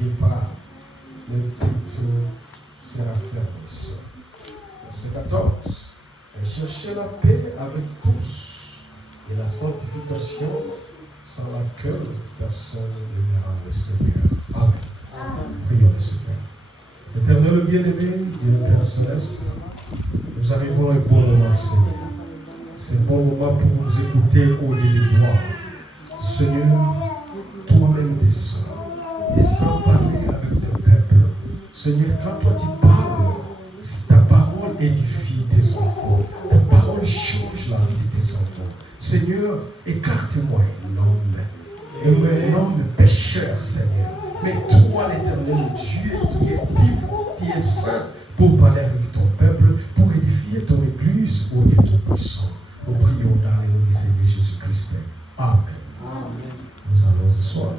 n'oubliez pas le plutôt Séraphémis. Verset 14. Et cherchez la paix avec tous et la sanctification sans laquelle personne ne verra le Seigneur. Amen. Prions le Seigneur. Éternel bien-aimé, Dieu Père Céleste, nous arrivons à un bon moment, Seigneur. C'est un bon moment pour vous écouter au début de gloire. Seigneur, toi-même descends et sans parler avec ton peuple. Seigneur, quand toi tu parles, ta parole édifie tes enfants. Ta parole change la vie de tes enfants. Seigneur, écarte-moi un homme pécheur, Seigneur. Mais toi, l'éternel Dieu qui est vivant, qui est saint, pour parler avec ton peuple, pour édifier ton église au Dieu Tout-Puissant. Nous prions dans le nom du Seigneur Jésus-Christ. Amen. Amen. Nous allons ce soir.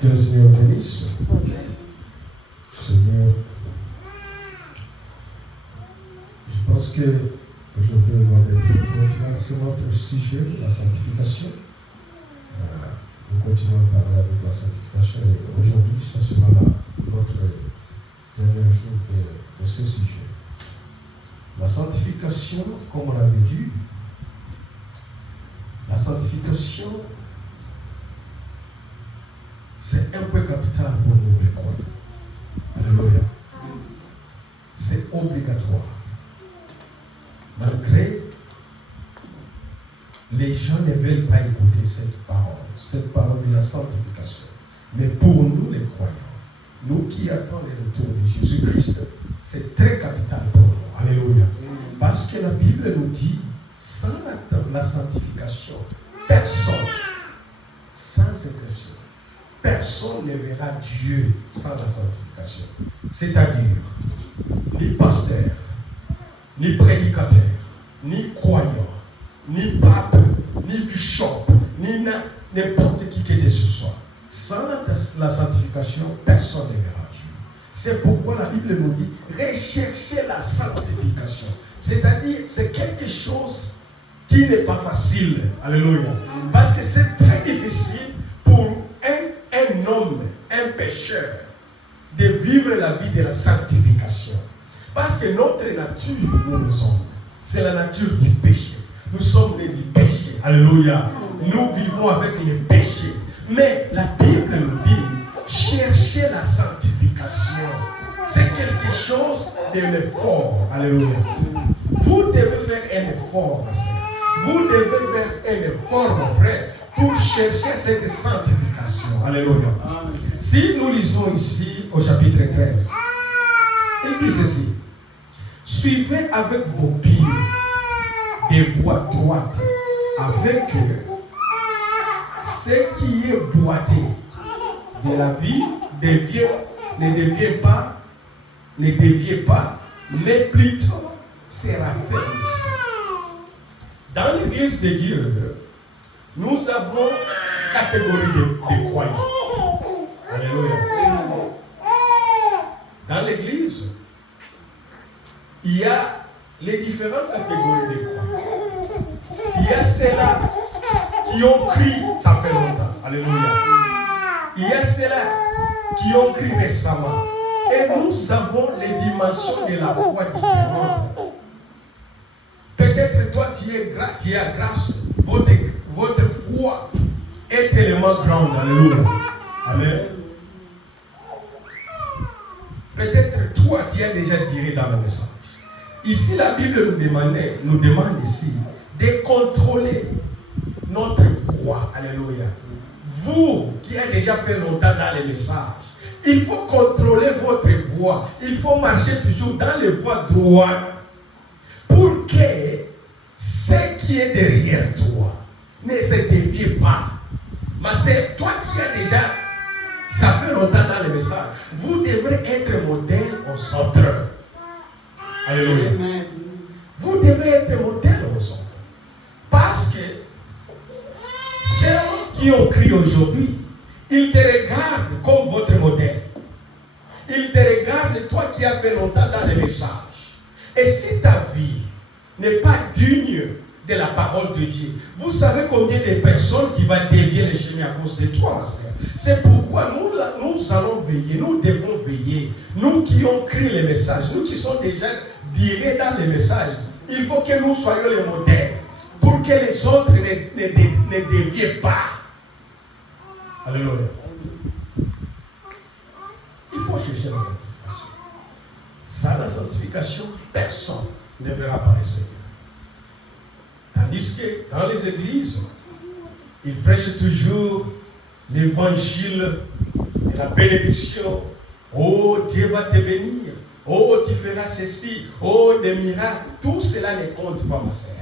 Que le Seigneur bénisse. Seigneur, je pense que aujourd'hui, on va mettre sur notre sujet, la sanctification. Nous continuons à parler avec la sanctification et aujourd'hui, ça sera notre dernier jour de ce sujet. La sanctification, comme on l'avait dit, la sanctification, c'est un peu capital pour nous les croyants. Alléluia. C'est obligatoire. Malgré les gens ne veulent pas écouter cette parole de la sanctification. Mais pour nous les croyants, nous qui attendons le retour de Jésus-Christ, c'est très capital pour nous. Alléluia. Parce que la Bible nous dit, sans la sanctification, personne, sans exception, personne ne verra Dieu sans la sanctification. C'est-à-dire, ni pasteur, ni prédicateur, ni croyant, ni pape, ni bishop, ni n'importe qui était ce soir. Sans la sanctification, personne ne verra Dieu. C'est pourquoi la Bible nous dit, recherchez la sanctification. C'est-à-dire, c'est quelque chose qui n'est pas facile. Alléluia. Parce que c'est très difficile pour un homme, un pécheur, de vivre la vie de la sanctification. Parce que notre nature, nous sommes, c'est la nature du péché. Nous sommes nés du péché. Alléluia. Nous vivons avec les péchés. Mais la Bible nous dit, cherchez la sanctification. C'est quelque chose d'un effort. Alléluia. Vous devez faire un effort, ma sœur. Vous devez faire un effort, mon frère, pour chercher cette sanctification. Alléluia. Si nous lisons ici au chapitre 13, il dit ceci. Suivez avec vos pieds des voies droites, avec ce qui est boité de la vie, ne déviez pas, mais plutôt Séraphémis. Dans l'église de Dieu, nous avons une catégorie de croyants. Alléluia. Dans l'église, il y a les différentes catégories de croyants. Il y a ceux-là qui ont cru, ça fait longtemps. Alléluia. Il y a ceux-là qui ont cru récemment. Et nous avons les dimensions de la foi différentes. Peut-être toi, tu as grâce. Votre foi est tellement grande. Alléluia. Amen. Peut-être toi, tu as déjà tiré dans le message. Ici, la Bible nous demande ici de contrôler notre foi. Alléluia. Vous qui avez déjà fait longtemps dans les messages, il faut contrôler votre voie. Il faut marcher toujours dans les voies droites pour que ce qui est derrière toi ne se dévie pas. Mais c'est toi qui as déjà, ça fait longtemps dans les messages, vous devrez être modèle aux autres. Alléluia. Vous devez être modèle aux autres. Parce que ceux qui ont crié aujourd'hui, ils te regardent comme votre modèle. Ils te regardent, toi qui as fait longtemps dans les messages. Et si ta vie n'est pas digne de la parole de Dieu. Vous savez combien de personnes qui vont dévier les chemins à cause de toi, ma sœur. C'est pourquoi nous allons veiller, nous devons veiller. Nous qui ont créé les messages, nous qui sommes déjà directs dans les messages, il faut que nous soyons les modèles pour que les autres ne dévient pas. Alléluia. Il faut chercher la sanctification. Sans la sanctification, personne ne verra pas le Seigneur. Tandis que dans les églises, ils prêchent toujours l'évangile et la bénédiction. Oh, Dieu va te bénir. Oh, tu feras ceci. Oh, des miracles. Tout cela ne compte pas, ma sœur.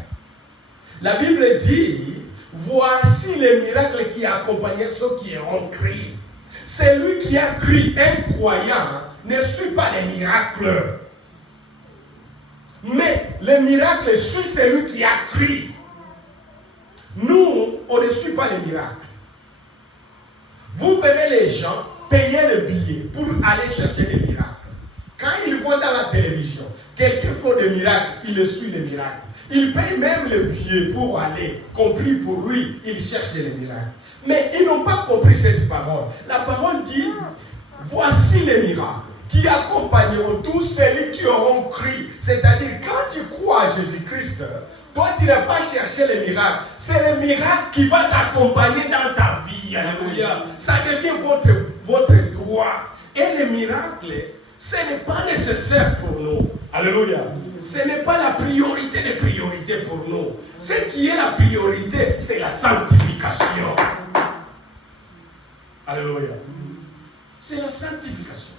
La Bible dit, voici les miracles qui accompagnèrent ceux qui ont cru. Celui qui a cru, un croyant, ne suit pas les miracles. Mais les miracles suivent celui qui a cru. Nous, on ne suit pas les miracles. Vous verrez les gens payer le billet pour aller chercher des miracles. Quand ils vont dans la télévision, quelqu'un fait des miracles, il le suit les miracles. Il paye même le billet pour aller, compris pour lui, il cherche les miracles. Mais ils n'ont pas compris cette parole. La parole dit, voici les miracles qui accompagneront tous ceux qui auront cru. C'est-à-dire, quand tu crois à Jésus-Christ, toi, tu n'as pas cherché les miracles. C'est le miracle qui va t'accompagner dans ta vie. Alléluia. Ça devient votre droit. Et les miracles, ce n'est pas nécessaire pour nous. Alléluia. Ce n'est pas la priorité des priorités pour nous. Ce qui est la priorité, c'est la sanctification. Alléluia. C'est la sanctification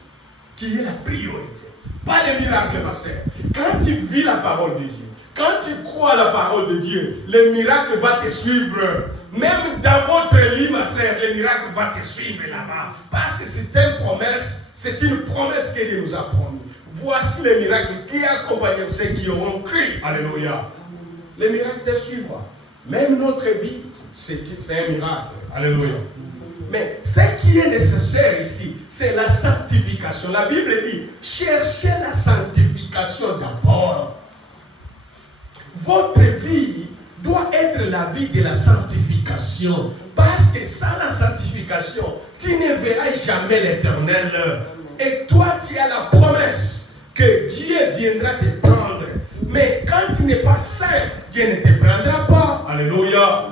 qui est la priorité. Pas les miracles, ma sœur. Quand tu vis la parole de Dieu, quand tu crois à la parole de Dieu, le miracle va te suivre. Même dans votre lit, ma sœur, le miracle va te suivre là-bas. Parce que c'est une promesse que Dieu nous a promis. Voici les miracles qui accompagnent ceux qui auront cru. Alléluia. Les miracles te suivront. Même notre vie, c'est un miracle. Alléluia. Mais ce qui est nécessaire ici, c'est la sanctification. La Bible dit, cherchez la sanctification d'abord. Votre vie doit être la vie de la sanctification. Parce que sans la sanctification, tu ne verras jamais l'Éternel. Et toi, tu as la promesse que Dieu viendra te prendre. Mais quand tu n'es pas saint, Dieu ne te prendra pas. Alléluia.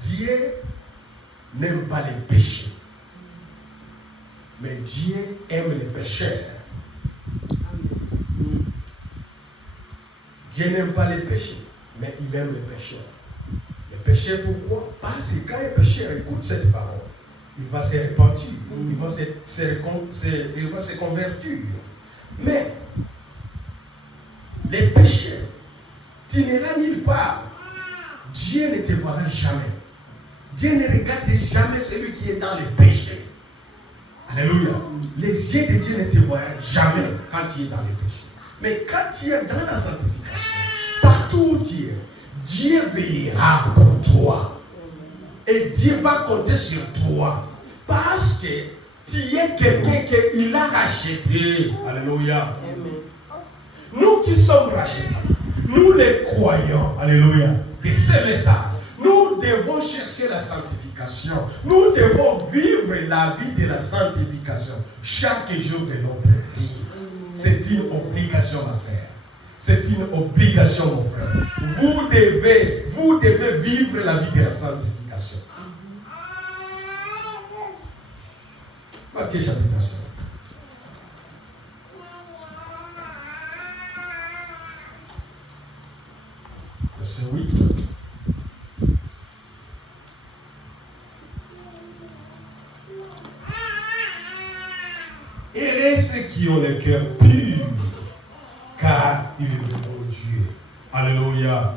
Dieu n'aime pas les péchés. Mais Dieu aime les pécheurs. Dieu n'aime pas les péchés, mais il aime les pécheurs. Les pécheurs, pourquoi? Parce que quand un pécheur écoute cette parole, il va se repentir, il va se convertir. Mais les pécheurs, tu n'iras nulle part. Dieu ne te verra jamais. Dieu ne regarde jamais celui qui est dans le péché. Alléluia. Les yeux de Dieu ne te verront jamais quand tu es dans le péché. Mais quand tu es dans la sanctification, partout où tu es, Dieu veillera pour toi. Et Dieu va compter sur toi. Parce que tu es quelqu'un qu'il a racheté. Alléluia. Nous qui sommes rachetés, nous les croyants, alléluia, de ce message, nous devons chercher la sanctification. Nous devons vivre la vie de la sanctification chaque jour de notre vie. C'est une obligation, ma sœur. C'est une obligation, mon frère. Vous devez vivre la vie de la sanctification. Matthieu chapitre 5. Verset 8. Heureux ceux qui ont le cœur pur, car ils verront Dieu. Alléluia.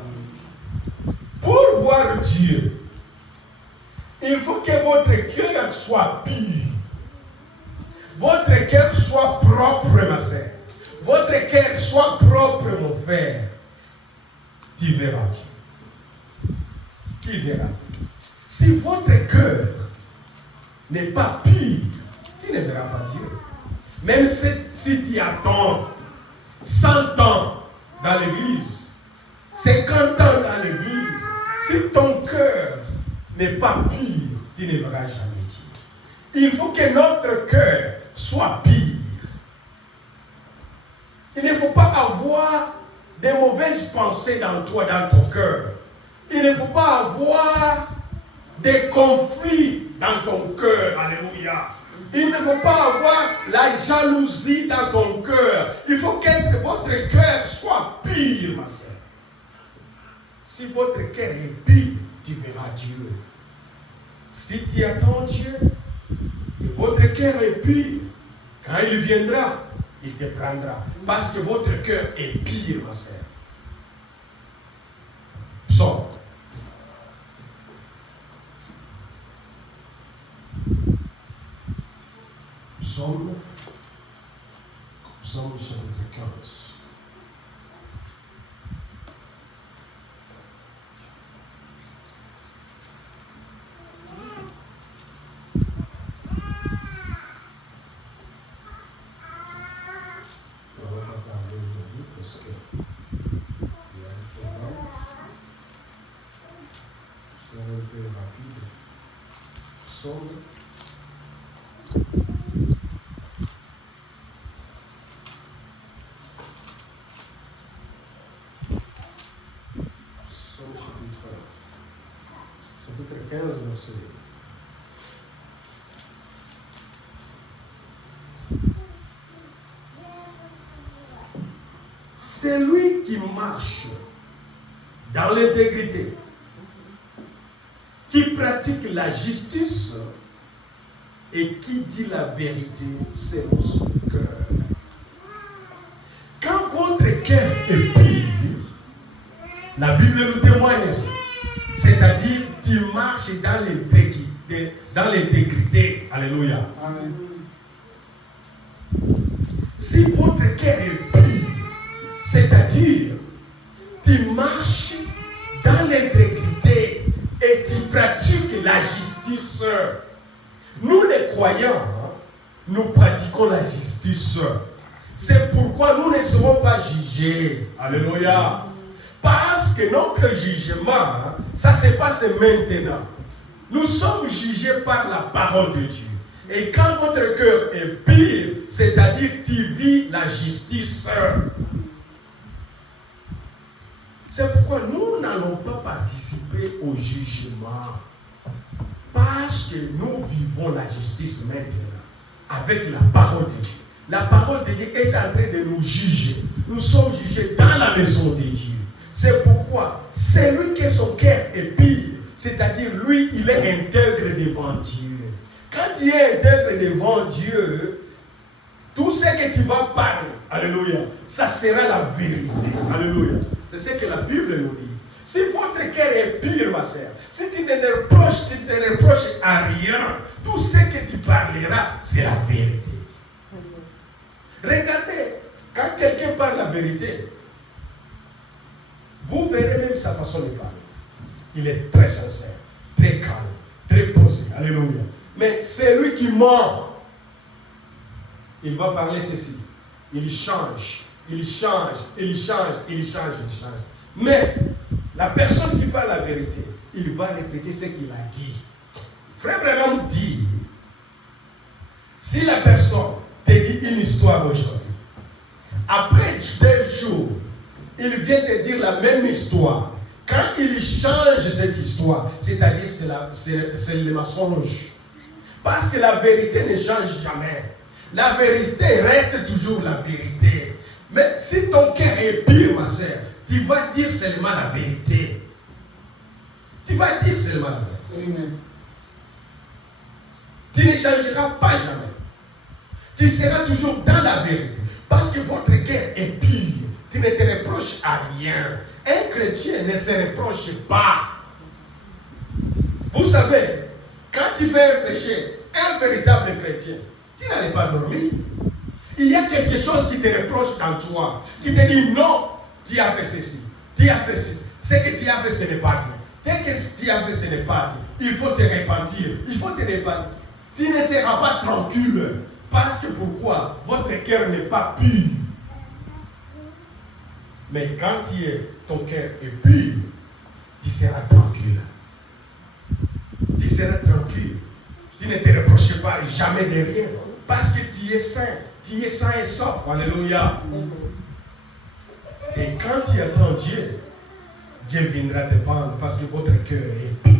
Pour voir Dieu, il faut que votre cœur soit pur. Votre cœur soit propre, ma sœur. Votre cœur soit propre, mon frère. Tu verras Dieu. Tu verras Dieu. Si votre cœur n'est pas pur, tu ne verras pas Dieu. Même si tu attends 100 ans dans l'église, 50 ans dans l'église, si ton cœur n'est pas pur, tu ne verras jamais Dieu. Il faut que notre cœur soit pur. Il ne faut pas avoir des mauvaises pensées dans toi, dans ton cœur. Il ne faut pas avoir des conflits dans ton cœur. Alléluia. Il ne faut pas avoir la jalousie dans ton cœur. Il faut que votre cœur soit pur, ma sœur. Si votre cœur est pur, tu verras Dieu. Si tu attends Dieu, et votre cœur est pur, quand il viendra, il te prendra. Parce que votre cœur est pur, ma sœur. Psaume. Psaume chapitre 15. On va pas parler aujourd'hui parce que il y a un programme. C'est un peu rapide. Psaume. Chapitre 15, verset 1. C'est lui qui marche dans l'intégrité, qui pratique la justice et qui dit la vérité selon son cœur. Quand votre cœur est pur, la Bible nous témoigne ça. C'est-à-dire, tu marches dans l'intégrité. Alléluia. Amen. Si votre cœur est pur, c'est-à-dire, tu marches dans l'intégrité et tu pratiques la justice. Nous les croyants, nous pratiquons la justice. C'est pourquoi nous ne serons pas jugés. Alléluia. Parce que notre jugement, ça se passe maintenant. Nous sommes jugés par la parole de Dieu. Et quand votre cœur est pur, c'est-à-dire tu vis la justice. C'est pourquoi nous n'allons pas participer au jugement. Parce que nous vivons la justice maintenant avec la parole de Dieu. La parole de Dieu est en train de nous juger. Nous sommes jugés dans la maison de Dieu. C'est pourquoi celui qui son cœur est pur, c'est-à-dire lui, il est intègre devant Dieu. Quand tu es intègre devant Dieu, tout ce que tu vas parler, alléluia, ça sera la vérité. Alléluia. C'est ce que la Bible nous dit. Si votre cœur est pur, ma sœur, si tu ne reproches à rien, tout ce que tu parleras, c'est la vérité. Regardez, quand quelqu'un parle la vérité, vous verrez même sa façon de parler. Il est très sincère, très calme, très posé. Alléluia. Mais c'est lui qui ment. Il va parler ceci. Il change, il change, il change, il change, il change. Mais la personne qui parle la vérité, il va répéter ce qu'il a dit. Frère Branham dit, si la personne te dit une histoire aujourd'hui, après 2 jours, il vient te dire la même histoire. Quand il change cette histoire, c'est-à-dire c'est le mensonge. Parce que la vérité ne change jamais. La vérité reste toujours la vérité. Mais si ton cœur est pur, ma sœur, tu vas dire seulement la vérité. Tu vas dire seulement la vérité. Amen. Tu ne changeras pas jamais. Tu seras toujours dans la vérité. Parce que votre cœur est pur. Tu ne te reproches à rien. Un chrétien ne se reproche pas. Vous savez, quand tu fais un péché, un véritable chrétien, tu n'allais pas dormir. Il y a quelque chose qui te reproche dans toi, qui te dit non, tu as fait ceci, tu as fait ceci. Ce que tu as fait, ce n'est pas bien. Dès que tu as fait, ce n'est pas bien. Il faut te repentir. Il faut te repentir. Tu ne seras pas tranquille. Parce que pourquoi? Votre cœur n'est pas pur. Mais quand ton cœur est pur, tu seras tranquille. Tu seras tranquille. Tu ne te reproches pas jamais de rien. Parce que tu es saint. Tu es saint et sauf. Alléluia. Et quand tu attends Dieu, Dieu viendra te prendre parce que votre cœur est pur.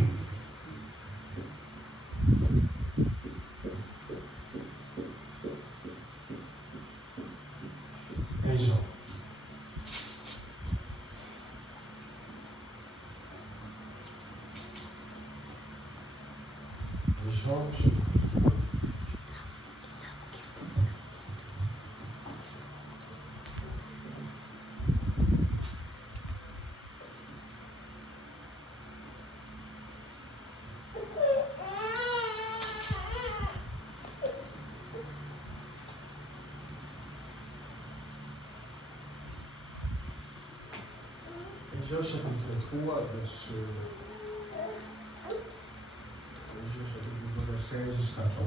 Un Jean. Jean chapitre 3, verset 16 jusqu'à 3.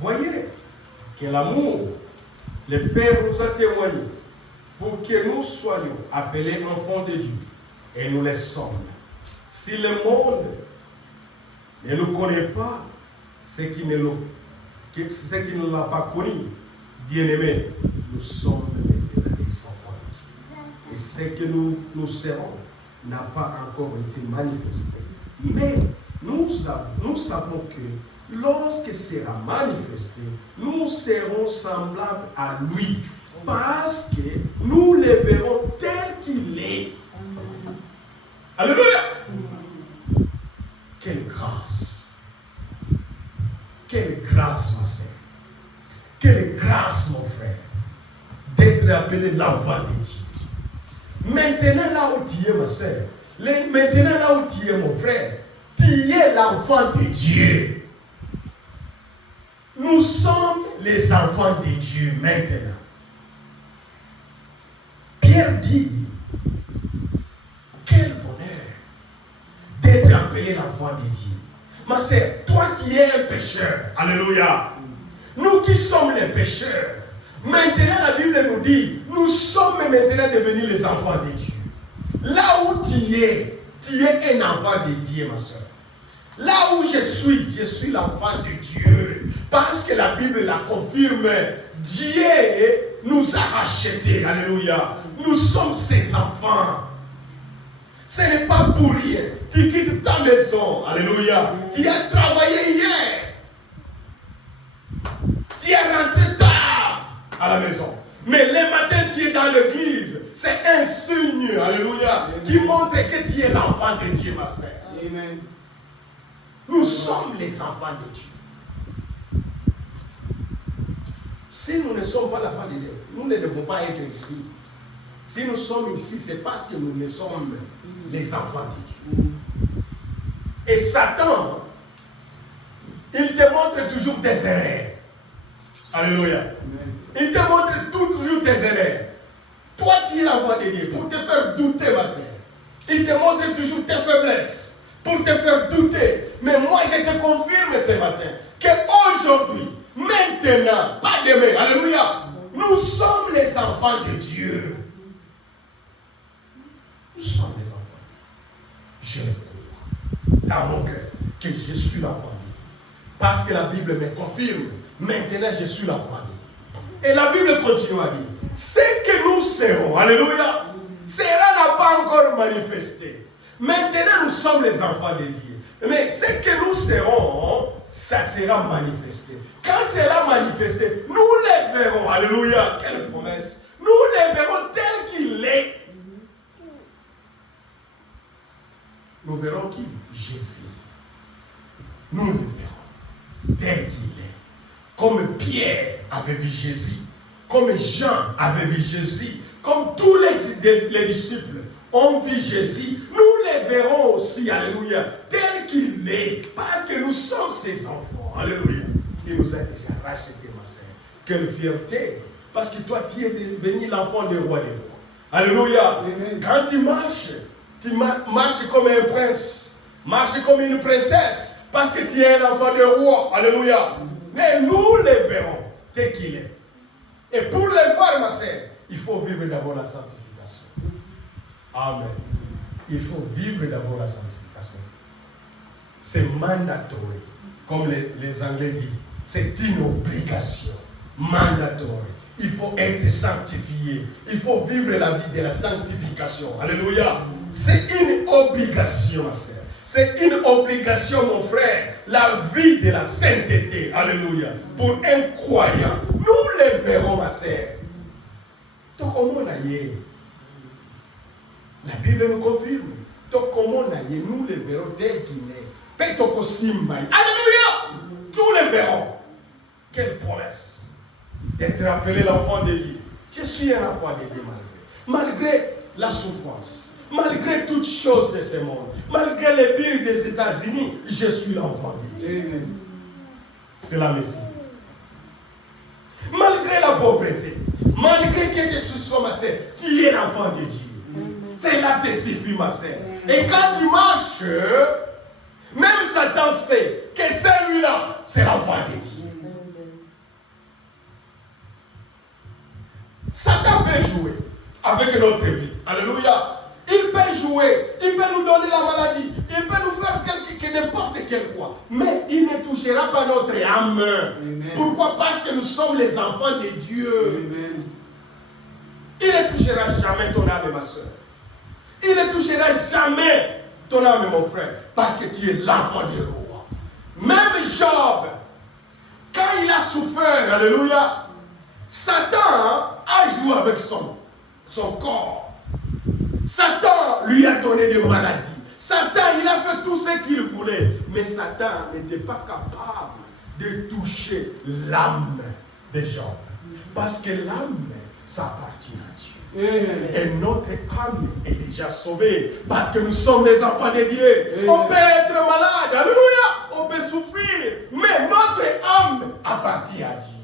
Voyez que l'amour, le Père nous a témoigné pour que nous soyons appelés enfants de Dieu. Et nous le sommes. Si le monde ne nous connaît pas, c'est qui ne l'a pas connu, bien aimé, nous sommes maintenant les enfants de Dieu. Et ce que nous serons n'a pas encore été manifesté. Mais nous savons que lorsque sera manifesté, nous serons semblables à lui. Parce que nous le verrons tel qu'il est. Alléluia! Quelle grâce! Quelle grâce, ma sœur! Quelle grâce, mon frère, d'être appelé l'enfant de Dieu. Maintenant, là où tu es, ma sœur, maintenant, là où tu es, mon frère, tu es l'enfant de Dieu. Nous sommes les enfants de Dieu maintenant. Pierre dit, quel bonheur d'être appelé l'enfant de Dieu. Ma sœur, toi qui es un pécheur, alléluia, nous qui sommes les pécheurs, maintenant la Bible nous dit, nous sommes maintenant devenus les enfants de Dieu. Là où tu es un enfant de Dieu, ma sœur. Là où je suis l'enfant de Dieu. Parce que la Bible la confirme, Dieu nous a rachetés, alléluia. Nous sommes ses enfants. Ce n'est pas pour rien. Tu quittes ta maison. Alléluia. Tu as travaillé hier. Tu es rentré tard à la maison. Mais le matin, tu es dans l'église. C'est un signe, alléluia, qui montre que tu es l'enfant de Dieu, ma sœur. Amen. Nous sommes les enfants de Dieu. Si nous ne sommes pas l'enfant de Dieu, nous ne devons pas être ici. Si nous sommes ici, c'est parce que nous ne sommes les enfants de Dieu. Et Satan, il te montre toujours tes erreurs. Alléluia. Il te montre toujours tes erreurs. Toi, tu es l'enfant de Dieu pour te faire douter, ma sœur. Il te montre toujours tes faiblesses pour te faire douter. Mais moi, je te confirme ce matin qu'aujourd'hui, maintenant, pas demain, alléluia, nous sommes les enfants de Dieu. Nous sommes les enfants de Dieu. Je le crois dans mon cœur que je suis l'enfant de Dieu. Parce que la Bible me confirme, maintenant je suis l'enfant de Dieu. Et la Bible continue à dire, ce que nous serons, alléluia, cela n'a pas encore manifesté. Maintenant nous sommes les enfants de Dieu. Mais ce que nous serons, ça sera manifesté. Quand c'est là manifesté, nous les verrons, alléluia, quelle promesse. Nous les verrons tel qu'il est. Nous verrons qui? Jésus. Nous le verrons tel qu'il est. Comme Pierre avait vu Jésus, comme Jean avait vu Jésus, comme tous les disciples ont vu Jésus, nous les verrons aussi, alléluia, tel qu'il est, parce que nous sommes ses enfants, alléluia. Il nous a déjà rachetés, ma sœur. Quelle fierté, parce que toi, tu es devenu l'enfant du roi des rois. Alléluia. Amen. Quand tu marches comme un prince, marches comme une princesse, parce que tu es un enfant de roi. Alléluia. Mais nous les verrons tel qu'il est. Et pour les voir, ma sœur, il faut vivre d'abord la sanctification. Amen. Il faut vivre d'abord la sanctification. C'est mandatory. Comme les Anglais disent, c'est une obligation. Mandatory. Il faut être sanctifié. Il faut vivre la vie de la sanctification. Alléluia. C'est une obligation, ma sœur. C'est une obligation, mon frère. La vie de la sainteté. Alléluia. Pour un croyant. Nous les verrons, ma sœur. Donc, comment on a y la Bible nous confirme. Donc, comment on a y nous les verrons tel qu'il est. Alléluia. Nous les verrons. Quelle promesse d'être appelé l'enfant de Dieu. Je suis un enfant de Dieu malgré la souffrance, malgré toutes choses de ce monde, malgré les pires des États-Unis, je suis l'enfant de Dieu. Amen. C'est la Messie. Malgré la pauvreté, malgré que ce soit ma sœur, tu es l'enfant de Dieu. C'est là que tu suffis, ma sœur. Et quand tu marches, même Satan sait que celui-là, c'est l'enfant de Dieu. Satan peut jouer avec notre vie. Alléluia. Il peut jouer, il peut nous donner la maladie, il peut nous faire n'importe quel quoi. Mais il ne touchera pas notre âme. Amen. Pourquoi? Parce que nous sommes les enfants de Dieu. Amen. Il ne touchera jamais ton âme, ma soeur. Il ne touchera jamais ton âme, mon frère. Parce que tu es l'enfant du roi. Même Job, quand il a souffert, alléluia, Satan a joué avec son corps. Satan lui a donné des maladies. Satan, il a fait tout ce qu'il voulait. Mais Satan n'était pas capable de toucher l'âme de Job. Parce que l'âme, ça appartient à Dieu. Amen. Et notre âme est déjà sauvée. Parce que nous sommes des enfants de Dieu. Amen. On peut être malade. Alléluia. On peut souffrir. Mais notre âme appartient à Dieu.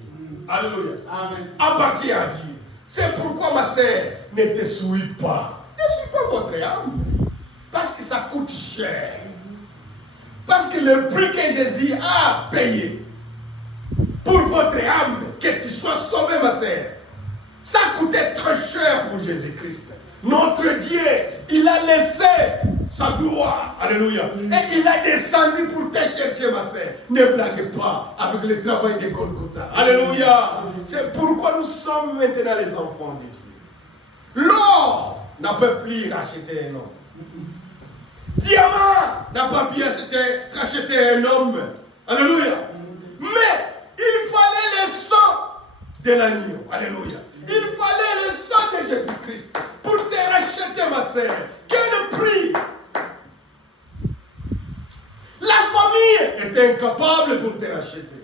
Alléluia. Amen. Appartient à Dieu. C'est pourquoi, ma sœur, ne te souille pas. Ne suis pas votre âme. Parce que ça coûte cher. Parce que le prix que Jésus a payé pour votre âme, que tu sois sauvé, ma sœur, ça coûtait très cher pour Jésus-Christ. Notre Dieu, il a laissé sa gloire. Alléluia. Et il a descendu pour te chercher, ma sœur. Ne blague pas avec le travail de Golgotha. Alléluia. C'est pourquoi nous sommes maintenant les enfants de Dieu. L'or n'a pas pu racheter un homme. Diamant n'a pas pu racheter un homme. Alléluia. Mais il fallait le sang de l'agneau. Alléluia. Il fallait le sang de Jésus-Christ pour te racheter, ma sœur. Quel prix! La famille était incapable pour te racheter.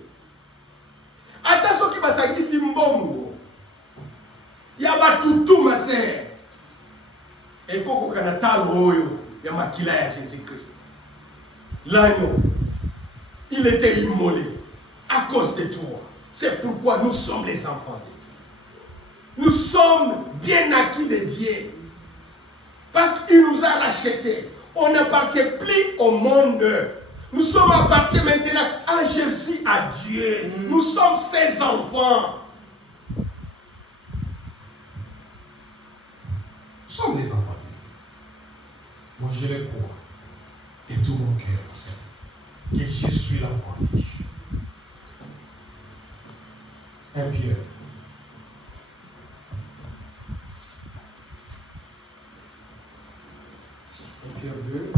Attention qui va s'agir si mbongo. Il y a tout, ma sœur. Et koko kanata royo ya makila ya Jésus-Christ. L'agneau, il était immolé à cause de toi. C'est pourquoi nous sommes les enfants de Dieu. Nous sommes bien acquis de Dieu. Parce qu'il nous a rachetés. On n'appartient plus au monde. Nous sommes appartenus maintenant à Jésus, à Dieu. Nous sommes ses enfants. Nous sommes les enfants de Dieu. Moi, je le crois de tout mon cœur, que je suis l'enfant de Dieu. 1 Pierre. Pierre 2.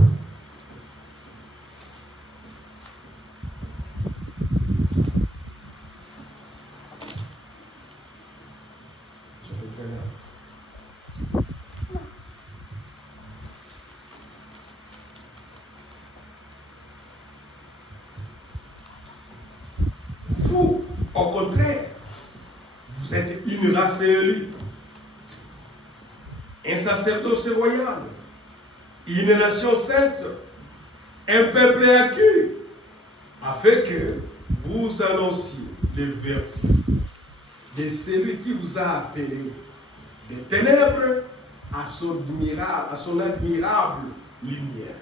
Vous, au contraire, vous êtes une race élue, un sacerdoce royal, une nation sainte, un peuple acquis, afin que vous annonciez les vertus de celui qui vous a appelé des ténèbres à son admirable lumière.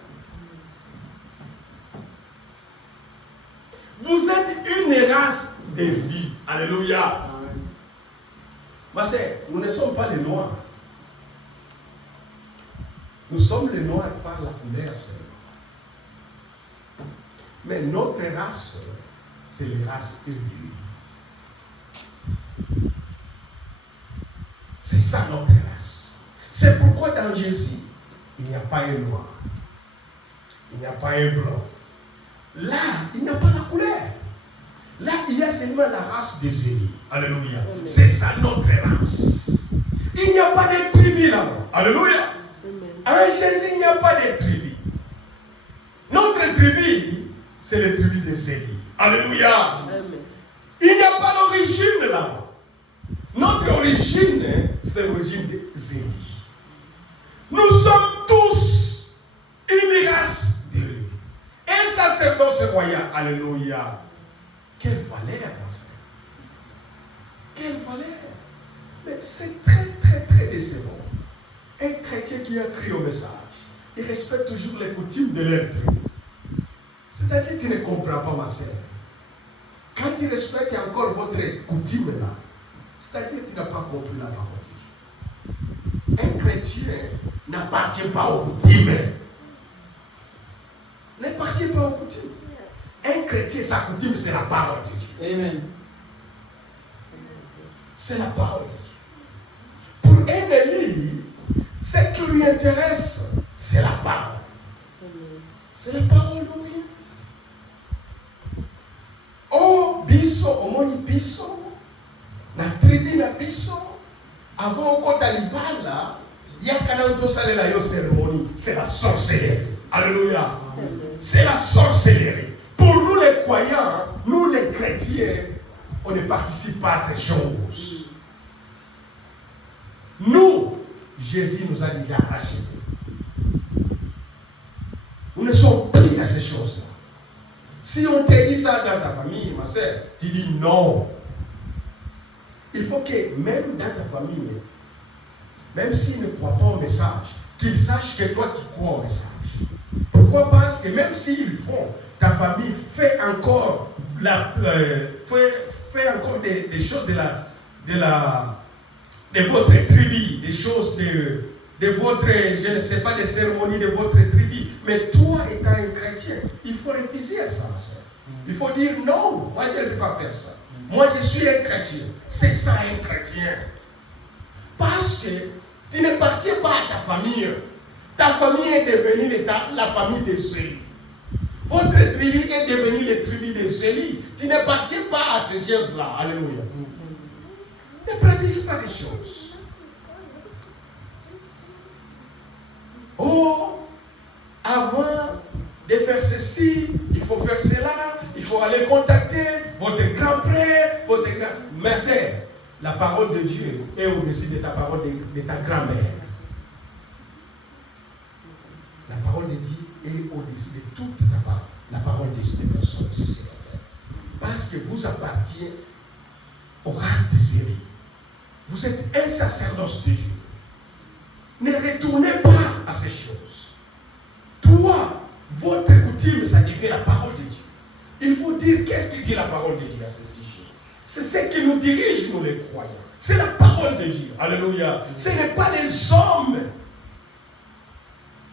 Vous êtes une race de vie. Alléluia. Ma sœur, nous ne sommes pas les noirs. Nous sommes les noirs par la couleur seulement. Mais notre race, c'est les races évoluées. C'est ça notre race. C'est pourquoi dans Jésus, il n'y a pas un noir. Il n'y a pas un blanc. Là, il n'y a pas la couleur. Là, il y a seulement la race des Élis. Alléluia. C'est ça notre race. Il n'y a pas de tribus là-bas. Alléluia. En Jésus, il n'y a pas de tribus. Notre tribu, c'est les tribus des Élis. Alléluia. Il n'y a pas l'origine là-bas. Notre origine, c'est l'origine des Élis. Nous sommes tous une race d'Élie. Un sacerdoce royal. Alléluia. Quelle valeur, ma sœur. Quelle valeur. Mais c'est très, très, très décevant. Un chrétien qui a crié au message, il respecte toujours les coutumes de leur tribu. C'est-à-dire que tu ne comprends pas, ma sœur. Quand tu respectes encore votre coutume là, c'est-à-dire que tu n'as pas compris la parole de Dieu. Un chrétien n'appartient pas aux coutumes. N'appartient pas aux coutumes. Un chrétien, sa coutume, c'est la parole de Dieu. Amen. C'est la parole de Dieu. Pour un Élie, ce qui lui intéresse, c'est la parole. C'est la parole de Dieu. Oh, biso, omoni biso, na tribu na biso, avant qu'on t'alibala, il y a quand salela yo cérémonie, c'est la sorcellerie. Alléluia. C'est la sorcellerie. Pour nous les croyants, nous les chrétiens, on ne participe pas à ces choses. Nous, Jésus nous a déjà rachetés. Nous ne sommes plus à ces choses-là. Si on te dit ça dans ta famille, ma soeur, tu dis non. Il faut que même dans ta famille, même s'ils ne croient pas au message, qu'ils sachent que toi tu crois au message. Pourquoi? Parce que même s'ils font, ta famille fait encore, fait encore des choses de votre tribu, des choses de votre, je ne sais pas, des cérémonies de votre tribu. Mais toi, étant un chrétien, il faut refuser à ça, ma soeur. Il faut dire non, moi je ne peux pas faire ça. Moi je suis un chrétien. C'est ça un chrétien. Parce que tu n'appartiens pas à ta famille. Ta famille est devenue la famille des Élis. Votre tribu est devenue les tribus des Élis. Tu n'appartiens pas à ces choses-là. Alléluia. Ne pratique pas des choses. Oh, avant de faire ceci, il faut faire cela, il faut aller contacter votre grand-père, votre grand... Mais c'est la parole de Dieu est au-dessus de ta parole de ta grand-mère. La parole de Dieu est au-dessus de toute la parole des personnes ici sur la terre. Parce que vous appartenez aux races des Élis. Vous êtes un sacerdoce de Dieu. Ne retournez pas à ces choses. Toi, votre coutume, ça devient la parole de Dieu. Il faut dire qu'est-ce qui dit la parole de Dieu à ces choses. C'est ce qui nous dirige, nous les croyants. C'est la parole de Dieu. Alléluia. Ce n'est pas les hommes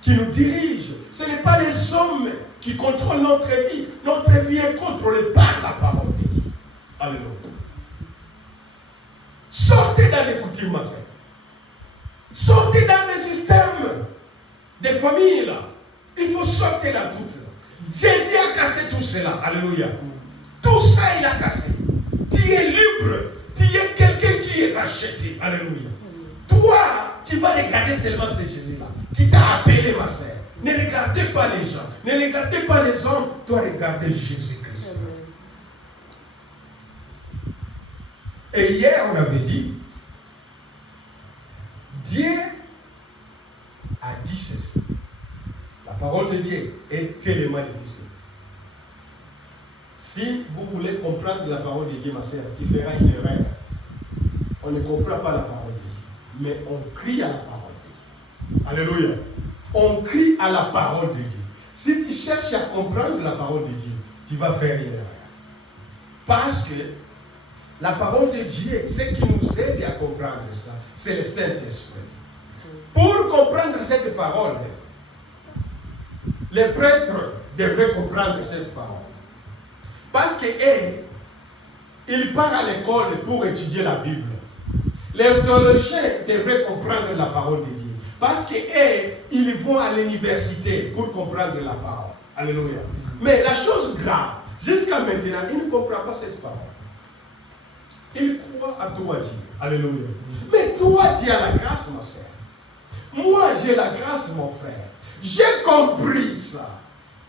qui nous dirigent. Ce n'est pas les hommes qui contrôlent notre vie. Notre vie est contrôlée par la parole de Dieu. Alléluia. Sortez dans les coutumes, ma sœur. Sortez dans les systèmes des familles là. Il faut sortir dans tout cela. Jésus a cassé tout cela. Alléluia. Tout ça, il a cassé. Tu es libre. Tu es quelqu'un qui est racheté. Alléluia. Toi, tu vas regarder seulement ce Jésus-là, qui t'a appelé, ma sœur. Ne regardez pas les gens. Ne regardez pas les hommes. Toi, regardez Jésus-Christ. Et hier, on avait dit, Dieu a dit ceci. La parole de Dieu est tellement difficile. Si vous voulez comprendre la parole de Dieu, ma sœur, tu feras une erreur. On ne comprend pas la parole de Dieu, mais on crie à la parole de Dieu. Alléluia. On crie à la parole de Dieu. Si tu cherches à comprendre la parole de Dieu, tu vas faire une erreur. Parce que la parole de Dieu, ce qui nous aide à comprendre ça, c'est le Saint-Esprit. Pour comprendre cette parole, les prêtres devraient comprendre cette parole. Parce qu'ils partent à l'école pour étudier la Bible. Les théologiens devraient comprendre la parole de Dieu. Parce qu'ils vont à l'université pour comprendre la parole. Alléluia. Mais la chose grave, jusqu'à maintenant, ils ne comprennent pas cette parole. Ils croient à toi, Dieu. Alléluia. Mais toi, tu as la grâce, ma sœur. Moi, j'ai la grâce, mon frère. J'ai compris ça.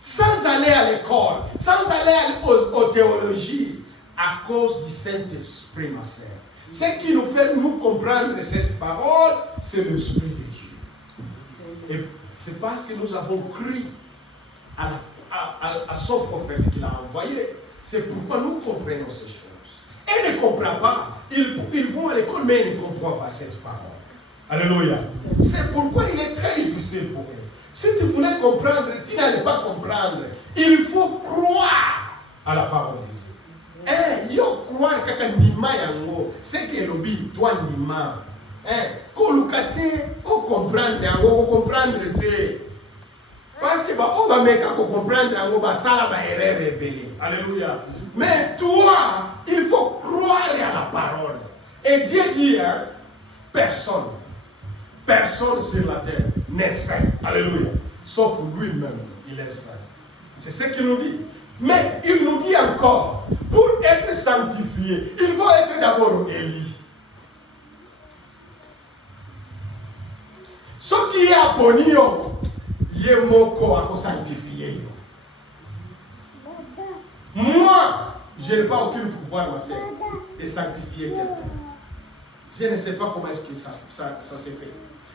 Sans aller à l'école, sans aller aux théologies, à cause du Saint-Esprit, ma sœur. Ce qui nous fait nous comprendre cette parole, c'est l'Esprit de Dieu. Et c'est parce que nous avons cru à son prophète qu'il a envoyé. C'est pourquoi nous comprenons ces choses. Et ne comprennent pas. Ils vont à l'école, mais ils ne comprennent pas cette parole. Alléluia. C'est pourquoi il est très difficile pour eux. Si tu voulais comprendre, tu n'allais pas comprendre. Il faut croire à la parole de Dieu. Yo croire que ndima yango, c'est que lobi toi ndima. Kolukate, on comprendre yango, on comprendre te. Parce que on va mettre à comprendre yango, ba sala ba erreur rebelle. Alléluia. Mais toi, il faut croire à la parole. Et Dieu dit, personne sur la terre n'est saint. Alléluia. Sauf lui-même, il est saint. C'est ce qu'il nous dit. Mais il nous dit encore, pour être sanctifié, il faut être d'abord élu. Ce qui est abonné, il est moko à sanctifier. Moi, je n'ai pas aucun pouvoir, ma sœur, de sanctifier quelqu'un. Je ne sais pas comment est-ce que ça s'est fait.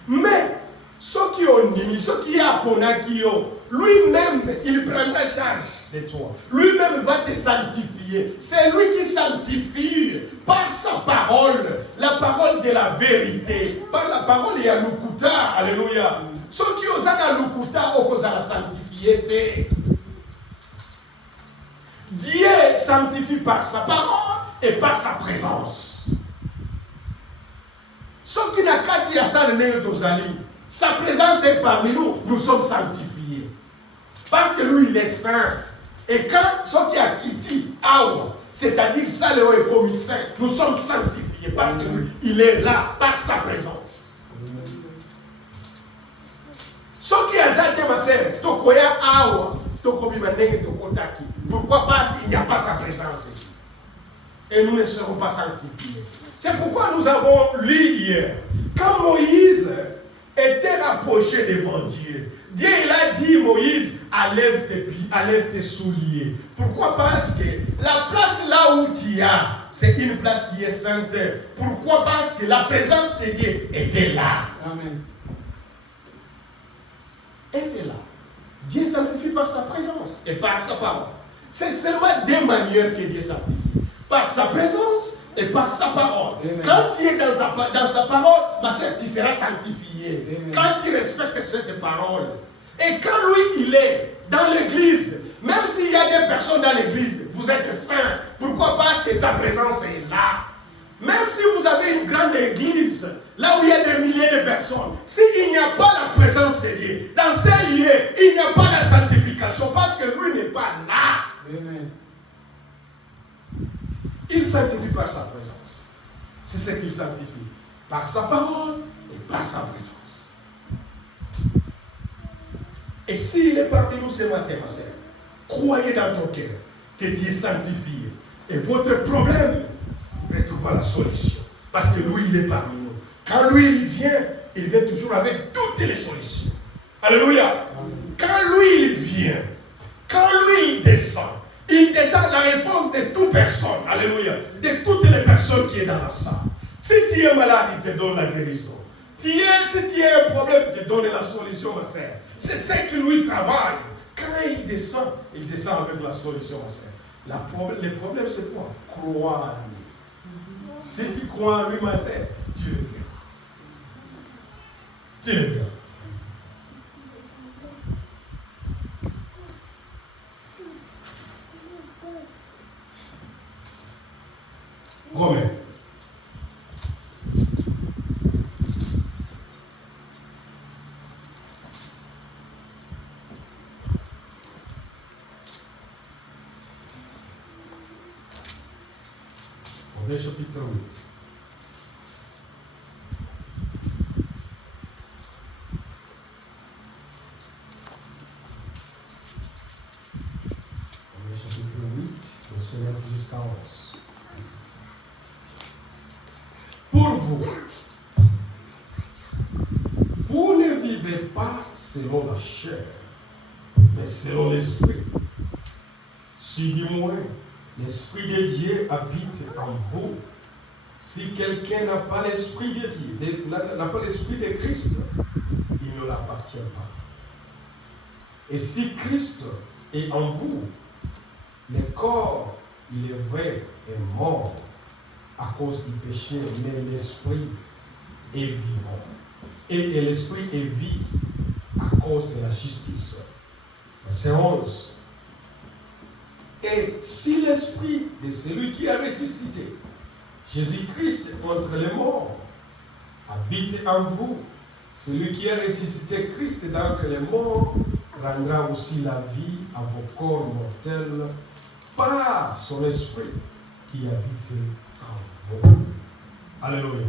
Mais, ceux qui ont dit, ceux qui ont lui-même, il prendra charge de toi. Lui-même va te sanctifier. C'est lui qui sanctifie par sa parole, la parole de la vérité. Par la parole, il y a l'ukuta. Alléluia. Ceux qui osent à l'ukuta, on osent la sanctifier. Dieu sanctifie par sa parole et par sa présence. Ceux qui n'ont qu'à dire ça, sa présence est parmi nous, nous sommes sanctifiés. Parce que lui, il est saint. Et quand ceux qui ont quitté, c'est-à-dire ça, le haut est commis saint, nous sommes sanctifiés. Parce que lui, il est là, par sa présence. Ceux qui ont zaté, ma sœur, Tokoya Awa, Tokobi Manenge, Tokotaki. Pourquoi? Parce qu'il n'y a pas sa présence ici. Et nous ne serons pas sanctifiés. C'est pourquoi nous avons lu hier. Quand Moïse était rapproché devant Dieu, Dieu il a dit Moïse, enlève tes souliers. Pourquoi? Parce que la place là où tu as, c'est une place qui est sainte. Pourquoi? Parce que la présence de Dieu était là. Amen. Était là. Dieu sanctifie par sa présence et par sa parole. C'est seulement deux manières que Dieu sanctifie. Par sa présence et par sa parole. Amen. Quand tu es dans sa parole, ma sœur, tu seras sanctifié. Amen. Quand tu respectes cette parole. Et quand lui, il est dans l'église, même s'il y a des personnes dans l'église, vous êtes saints. Pourquoi? Parce que sa présence est là. Même si vous avez une grande église, là où il y a des milliers de personnes, s'il n'y a pas la présence de Dieu, dans ces lieux, il n'y a pas la sanctification parce que lui n'est pas là. Amen. Il sanctifie par sa présence. C'est ce qu'il sanctifie. Par sa parole et par sa présence. Et s'il est parmi nous ce matin, ma sœur, croyez dans ton cœur que Dieu est sanctifié. Et votre problème retrouvera la solution. Parce que lui, il est parmi nous. Quand lui, il vient toujours avec toutes les solutions. Alléluia. Quand lui, il vient, quand lui, il descend la réponse de toute personne. Alléluia. De toutes les personnes qui sont dans la salle. Si tu es malade, il te donne la guérison. Si tu as un problème, il te donne la solution, ma sœur. C'est ce que lui travaille. Quand il descend avec la solution, ma sœur. Le problème, c'est quoi? Croire en lui. Si tu crois en lui, ma sœur, tu le verras. Tu le verras. Romains. Romains chapitre 8. Verset 9 jusqu'à 11. Pour vous, vous ne vivez pas selon la chair, mais selon l'esprit. Si du moins l'esprit de Dieu habite en vous, si quelqu'un n'a pas l'esprit de Dieu, n'a pas l'esprit de Christ, il ne l'appartient pas. Et si Christ est en vous, le corps, il est vrai, est mort à cause du péché, mais l'esprit est vivant. Et l'esprit est vie à cause de la justice. Verset 11. Et si l'esprit de celui qui a ressuscité Jésus-Christ entre les morts habite en vous, celui qui a ressuscité Christ d'entre les morts rendra aussi la vie à vos corps mortels par son esprit qui habite en vous. Alléluia.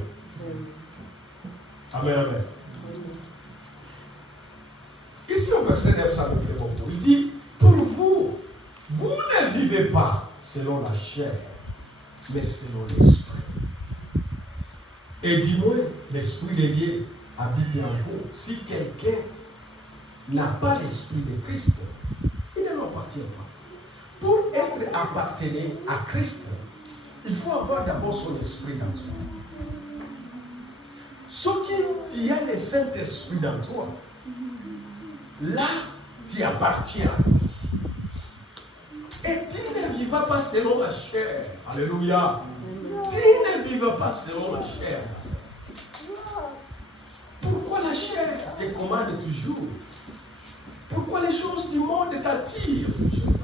Amen, amen. Ici au verset 9, ça me plaît beaucoup. Il dit, pour vous, vous ne vivez pas selon la chair, mais selon l'esprit. Et du moins, l'esprit de Dieu habite en vous. Si quelqu'un n'a pas l'esprit de Christ, il ne l'appartient pas. Pour être appartenir à Christ, il faut avoir d'abord son esprit dans toi. Ce qui tu as le Saint-Esprit dans toi, là, tu appartiens à lui. Et tu ne vivras pas selon la chair. Alléluia. Tu ne vivras pas selon la chair. Pourquoi la chair te commande toujours? Pourquoi les choses du monde t'attirent toujours?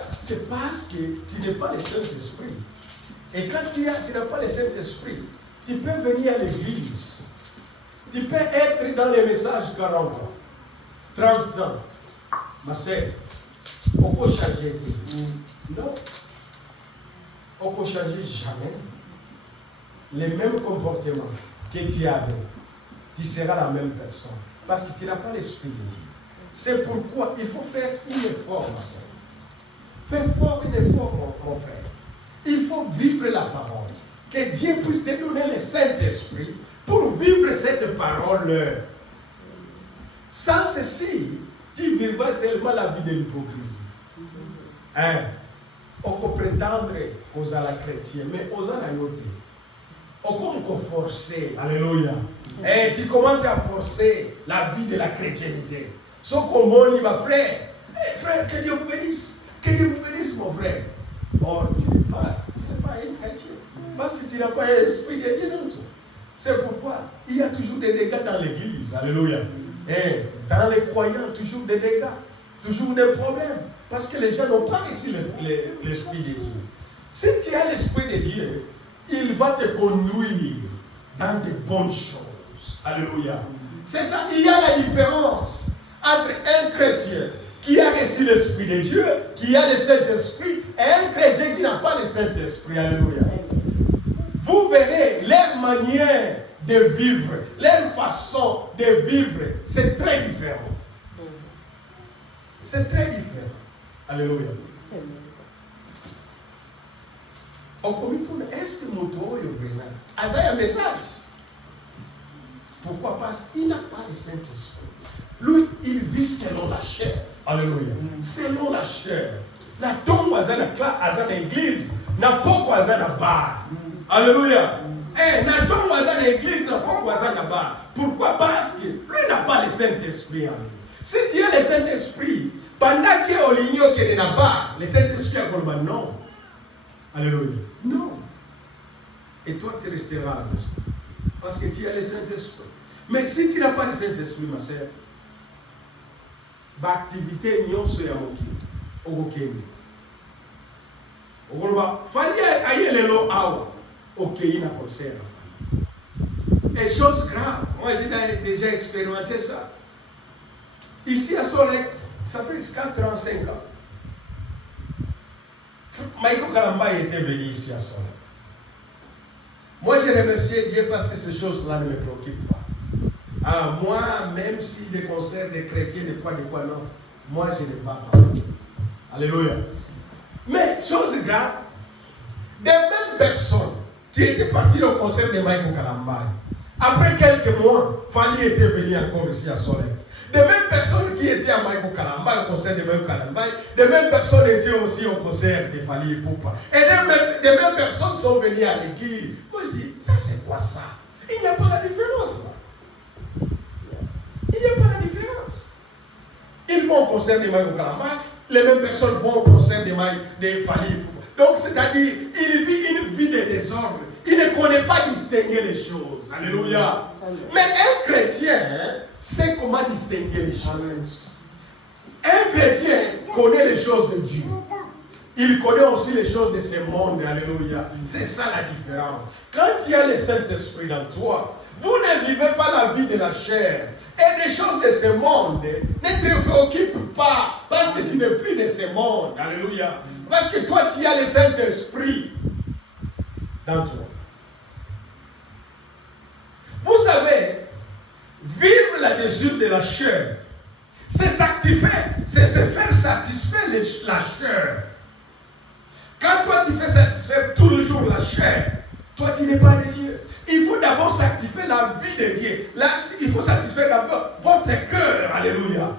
C'est parce que tu n'es pas le Saint-Esprit. Et quand tu n'as pas le Saint-Esprit, tu peux venir à l'église. Tu peux être dans les messages 40 ans, 30 ans. Ma sœur, on peut changer de vie. Non. On ne peut changer jamais. Les mêmes comportements que tu avais, tu seras la même personne. Parce que tu n'as pas l'esprit de Dieu. C'est pourquoi il faut faire un effort, ma sœur. Fais fort un effort, mon frère. Il faut vivre la parole. Que Dieu puisse te donner le Saint-Esprit pour vivre cette parole. Sans ceci, tu vivras seulement la vie de l'hypocrisie. Hein? On peut prétendre aux à la chrétienne, mais aux à la yoté. On peut forcer. Alléluia. Et tu commences à forcer la vie de la chrétienté. Sauf qu'au monde, il va frère. Hey, frère, que Dieu vous bénisse. Que Dieu vous bénisse, mon frère. Oh, tu n'es pas un chrétien. Parce que tu n'as pas l'esprit de Dieu dans toi. C'est pourquoi il y a toujours des dégâts dans l'église. Alléluia. Et dans les croyants, toujours des dégâts. Toujours des problèmes. Parce que les gens n'ont pas reçu l'esprit de Dieu. Si tu as l'esprit de Dieu, il va te conduire dans de bonnes choses. Alléluia. C'est ça, il y a la différence entre un chrétien qui a reçu l'Esprit de Dieu, qui a le Saint-Esprit, et un chrétien qui n'a pas le Saint-Esprit. Alléluia. Vous verrez leur manière de vivre, leur façon de vivre, c'est très différent. C'est très différent. Alléluia. Est-ce que mon tour est ouvert? Azaï un message. Pourquoi? Parce qu'il n'a pas le Saint-Esprit. Lui, il vit selon la chair. Alléluia. Selon la chair. La tombe à l'église n'a pas quoi à bar. Alléluia. La tombe à l'église n'a pas quoi à bar. Pourquoi? Parce que lui n'a pas le Saint-Esprit en lui. Si tu as le Saint-Esprit, pendant que l'igno qui est là-bas, le Saint-Esprit a dit non. Alléluia. Non. Et toi, tu resteras à la maison. Parce que tu as le Saint-Esprit. Mais si tu n'as pas le Saint-Esprit, ma sœur, l'activité n'y a pas de doit falloir ailleurs les lots ok il a conseil et chose grave moi j'ai déjà expérimenté ça ici à Soleil ça fait 45 ans Michael Kalamba était venu ici à Soleil moi je remercie Dieu parce que ces choses-là ne me préoccupent pas moi même si les concerts des chrétiens de quoi non moi je ne vais pas alléluia mais chose grave des mêmes personnes qui étaient parties au concert de Michael Kalamba après quelques mois Fali était venu encore ici à Soleil des mêmes personnes qui étaient à Michael Kalamba au concert de Michael Kalamba des mêmes personnes étaient aussi au concert de Fali Ipupa et des mêmes personnes sont venues à l'église moi je dis ça c'est quoi ça il n'y a pas la différence là il n'y a pas la différence ils vont au concert de Michael Kalamba les mêmes personnes vont au concert de Fali Ipupa donc c'est-à-dire il vit une vie de désordre il ne connaît pas distinguer les choses alléluia mais un chrétien sait comment distinguer les choses un chrétien connaît les choses de Dieu il connaît aussi les choses de ce monde alléluia c'est ça la différence quand il y a le Saint-Esprit dans toi vous ne vivez pas la vie de la chair et des choses de ce monde ne te préoccupent pas parce que tu n'es plus de ce monde. Alléluia. Parce que toi, tu as le Saint-Esprit dans toi. Vous savez, vivre la désir de la chair, c'est se faire satisfaire la chair. Quand toi, tu fais satisfaire tout le jour la chair, toi, tu n'es pas de Dieu. Il faut d'abord satisfaire la vie de Dieu. Il faut satisfaire d'abord votre cœur. Alléluia.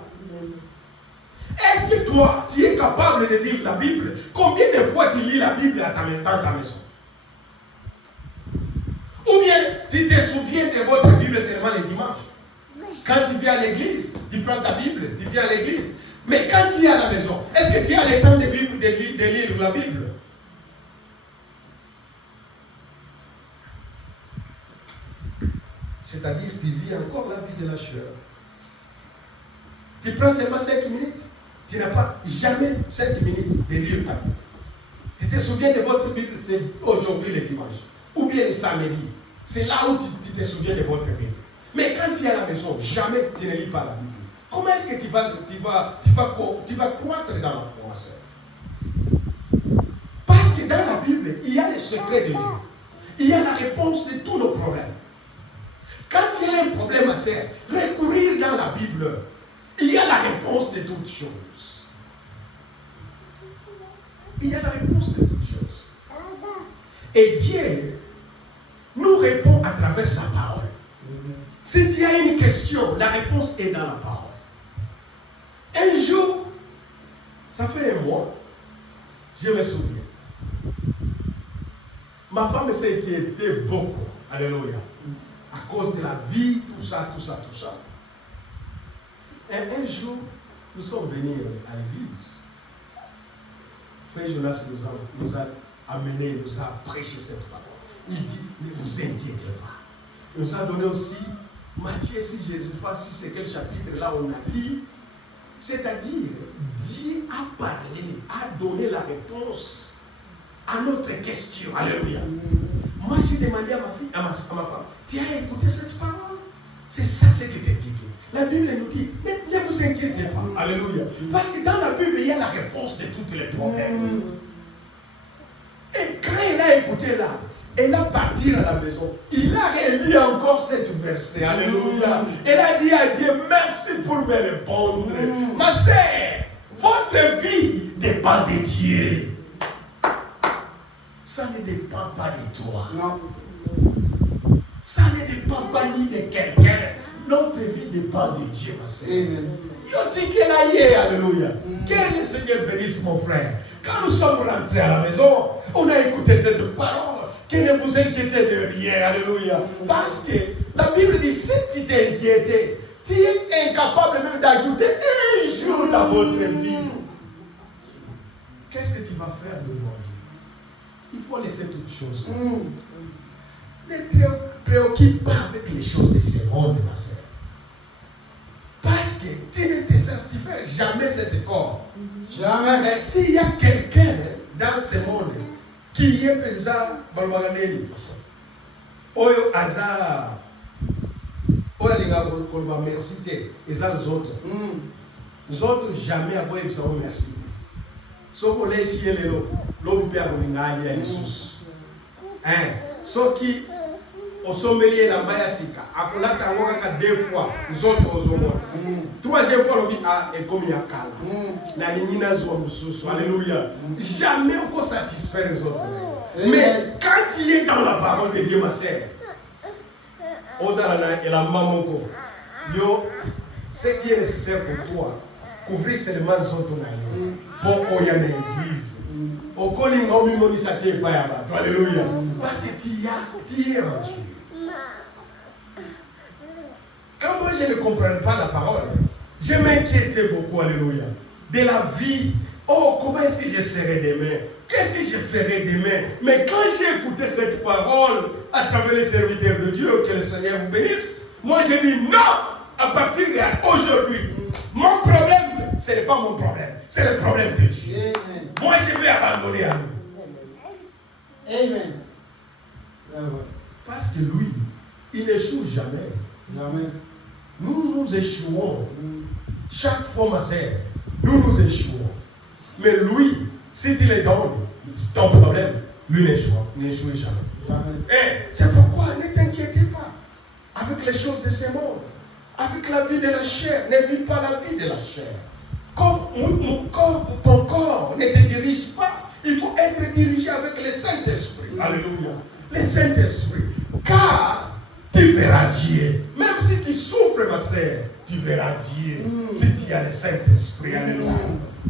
Est-ce que toi, tu es capable de lire la Bible? Combien de fois tu lis la Bible dans ta maison? Ou bien tu te souviens de votre Bible seulement les dimanches? Quand tu viens à l'église, tu prends ta Bible, tu viens à l'église. Mais quand tu es à la maison, est-ce que tu as le temps de lire la Bible? C'est-à-dire tu vis encore la vie de la chair. Tu prends seulement 5 minutes. Tu n'as pas jamais 5 minutes de lire ta Bible. Tu te souviens de votre Bible, c'est aujourd'hui le dimanche. Ou bien le samedi. C'est là où tu te souviens de votre Bible. Mais quand tu es à la maison, jamais tu ne lis pas la Bible. Comment est-ce que tu vas croître dans la foi, sœur? Parce que dans la Bible, il y a les secrets de Dieu. Il y a la réponse de tous nos problèmes. Quand il y a un problème à faire, recourir dans la Bible, il y a la réponse de toutes choses. Il y a la réponse de toutes choses. Et Dieu nous répond à travers sa parole. Si tu as une question, la réponse est dans la parole. Un jour, ça fait un mois, je me souviens. Ma femme s'est inquiétée beaucoup. Alléluia. À cause de la vie, tout ça. Et un jour, nous sommes venus à l'église. Frère Jonas nous a amené, nous a prêché cette parole. Il dit, ne vous inquiétez pas. Il nous a donné aussi, Matthieu, si je ne sais pas si c'est quel chapitre là on a lu, c'est-à-dire, Dieu a parlé, a donné la réponse à notre question. Alléluia. Moi, j'ai demandé à ma fille, à ma femme, tu as écouté cette parole? C'est ça ce que tu dis. La Bible nous dit, ne vous inquiétez pas. Alléluia. Parce que dans la Bible, il y a la réponse de tous les problèmes. Et quand elle a écouté là, elle a parti à la maison. Il a relu encore cette verset. Alléluia. Elle a dit à Dieu, merci pour me répondre. Ma sœur, votre vie dépend de Dieu. Ça ne dépend pas de toi. Non. Ça ne dépend pas ni de quelqu'un. Notre vie dépend de Dieu, ma sœur. Alléluia. Que le Seigneur bénisse mon frère. Quand nous sommes rentrés à la maison, on a écouté cette parole. Que ne vous inquiétez de rien. Alléluia. Parce que la Bible dit, si tu t'es inquiété, tu es incapable même d'ajouter un jour dans votre vie. Qu'est-ce que tu vas faire devant Dieu? Il faut laisser toutes choses. Ne te préoccupe pas avec les choses de ce monde, ma sœur. Parce que tu ne te satisfais jamais cet corps. Jamais. Mais s'il y a quelqu'un dans ce monde qui est pesant, balbaganeli. Oyo aza, oyo linga kolba merci te, eza les autres. Les autres jamais aboye bisao merci. Soko le ici et le lo bipia kolinga ali ya Jesus. Soki osombeli na mbaya sika, akolata ngo kaka 2 fois, zoto ozomona. Troisième fois lobi a ekomi akala. Na lingina zo mususu. Alléluia. Jamais on peut satisfaire les autres. Mais quand tu es dans la parole de Dieu, ma sœur, Ozalana et la maman, yo, ce qui est nécessaire pour toi, couvrir seulement les autres pour qu'il y ait une église. Au calling, on m'a dit ça t'est pas là. Alléluia. Parce que tu es en Dieu. Quand moi je ne comprenais pas la parole, je m'inquiétais beaucoup, alléluia, de la vie. Oh, comment est-ce que je serai demain? Qu'est-ce que je ferai demain? Mais quand j'ai écouté cette parole à travers les serviteurs de Dieu, que le Seigneur vous bénisse, moi j'ai dit non, à partir d'aujourd'hui, mon problème, ce n'est pas mon problème, c'est le problème de Dieu. Amen. Moi je vais abandonner à lui. Amen. Parce que lui, il n'échoue jamais. Jamais. Nous échouons. Chaque fois, ma sœur, nous échouons. Mais lui, si tu le donnes, c'est ton problème. Lui n'échoue jamais. Et c'est pourquoi ne t'inquiétez pas avec les choses de ce monde. Avec la vie de la chair, ne vis pas la vie de la chair. Comme ton corps ne te dirige pas, il faut être dirigé avec le Saint-Esprit. Alléluia. Le Saint-Esprit. Car tu verras Dieu. Même si tu souffres, ma sœur, tu verras Dieu. Si tu as le Saint-Esprit. Alléluia.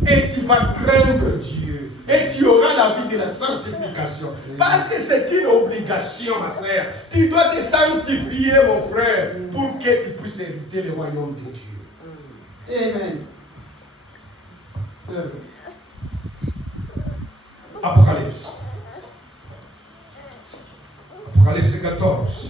Et tu vas craindre Dieu. Et tu auras la vie de la sanctification. Parce que c'est une obligation, ma sœur. Tu dois te sanctifier, mon frère, pour que tu puisses hériter le royaume de Dieu. Amen. Apocalypse. Apocalypse 14.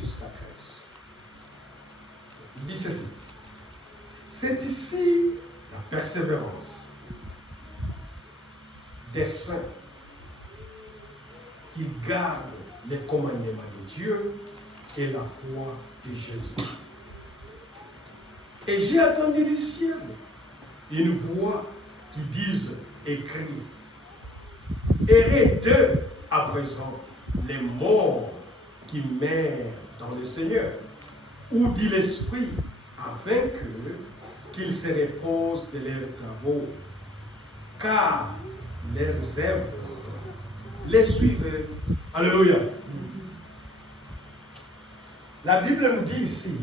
Jusqu'à 13. Il dit ceci. C'est ici la persévérance des saints qui gardent les commandements de Dieu et la foi de Jésus. Et j'ai entendu du ciel une voix qui disent écrit, héritez à présent les morts qui meurent dans le Seigneur, ou dit l'Esprit, afin qu'ils se reposent de leurs travaux, car leurs œuvres les suivent. Alléluia. La Bible nous dit ici,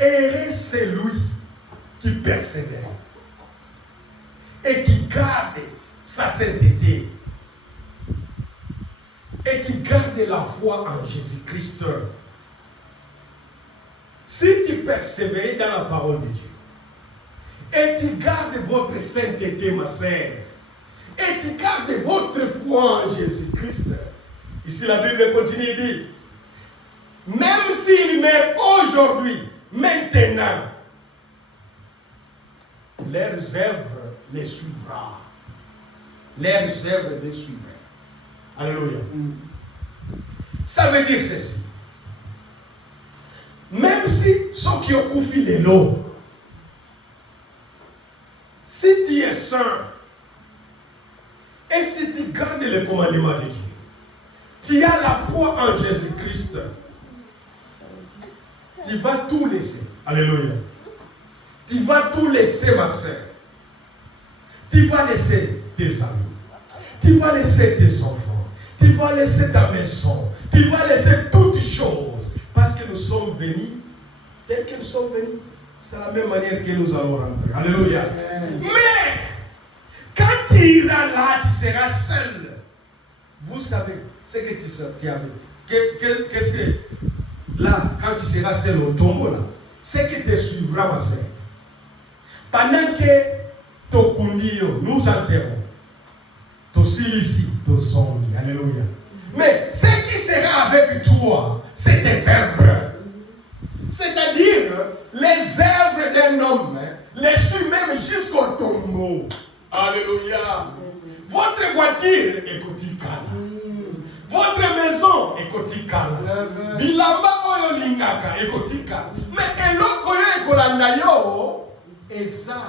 heureux c'est lui qui persévère et qui garde sa sainteté et qui garde la foi en Jésus-Christ. Si tu persévères dans la parole de Dieu et tu gardes votre sainteté, ma sœur, et tu gardes votre foi en Jésus-Christ, ici la Bible continue et dit, même s'il meurt aujourd'hui, maintenant, leurs œuvres les suivra. Leurs œuvres les suivront. Alléluia. Ça veut dire ceci. Même si ceux qui ont confié l'eau, si tu es saint, et si tu gardes les commandements de Dieu, tu as la foi en Jésus-Christ, tu vas tout laisser. Alléluia. Tu vas tout laisser, ma sœur. Tu vas laisser tes amis. Tu vas laisser tes enfants. Tu vas laisser ta maison. Tu vas laisser toutes choses. Parce que nous sommes venus, tel que nous sommes venus, c'est la même manière que nous allons rentrer. Alléluia. Mais, quand iras là, tu seras seul. Vous savez ce que tu avais. Qu'est-ce que là, quand tu seras seul au tombeau là, ce qui te suivra, ma soeur. Pendant que ton kundio, nous enterrons, ton silici, ton zombie, alléluia. Mais ce qui sera avec toi, c'est tes œuvres. C'est-à-dire les œuvres d'un homme, les suivent même jusqu'au tombeau. Alléluia. Votre voiture est kotikala. Votre maison est kotikala. Bilamba oyo lingaka est kotikala. Mais eloko yo ekolanda yo eza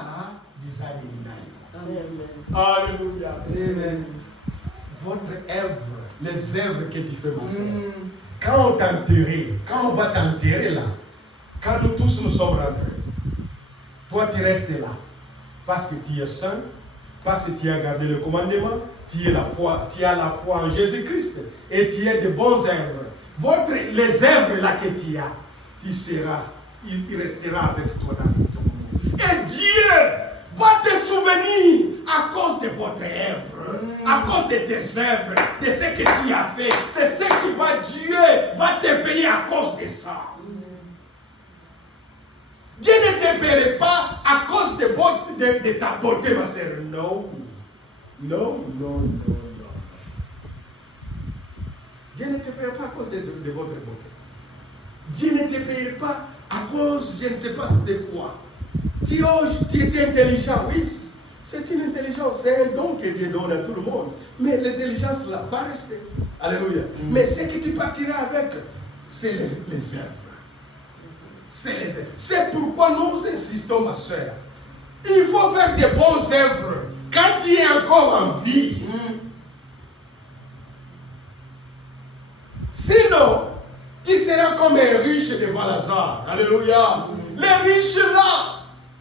bizaleli na yo. Alléluia. Amen. Votre œuvre, les œuvres que tu fais, ma soeur. Quand on t'enterre, quand on va t'enterrer là, quand nous tous nous sommes rentrés, toi tu restes là, parce que tu es saint, parce que tu as gardé le commandement, tu as la foi en Jésus-Christ, et tu as de bonnes œuvres. Les œuvres là que tu as, tu seras, il restera avec toi dans le tombeau. Et Dieu va te souvenir à cause de votre œuvre, à cause de tes œuvres, de ce que tu as fait. C'est ce qui Dieu va te payer à cause de ça. Dieu ne te paierait pas à cause de ta beauté, ma sœur. Non. Non. Dieu ne te paierait pas à cause de votre beauté. Dieu ne te paierait pas à cause, je ne sais pas de quoi. Tu étais intelligent, oui. C'est une intelligence, c'est un don que Dieu donne à tout le monde. Mais l'intelligence là va rester. Alléluia. Mais ce que tu partiras avec, c'est les œuvres. C'est les œuvres. C'est pourquoi nous insistons, ma soeur. Il faut faire des bonnes œuvres quand tu es encore en vie. Sinon, tu seras comme un riche devant Lazare. Alléluia. Les riches là,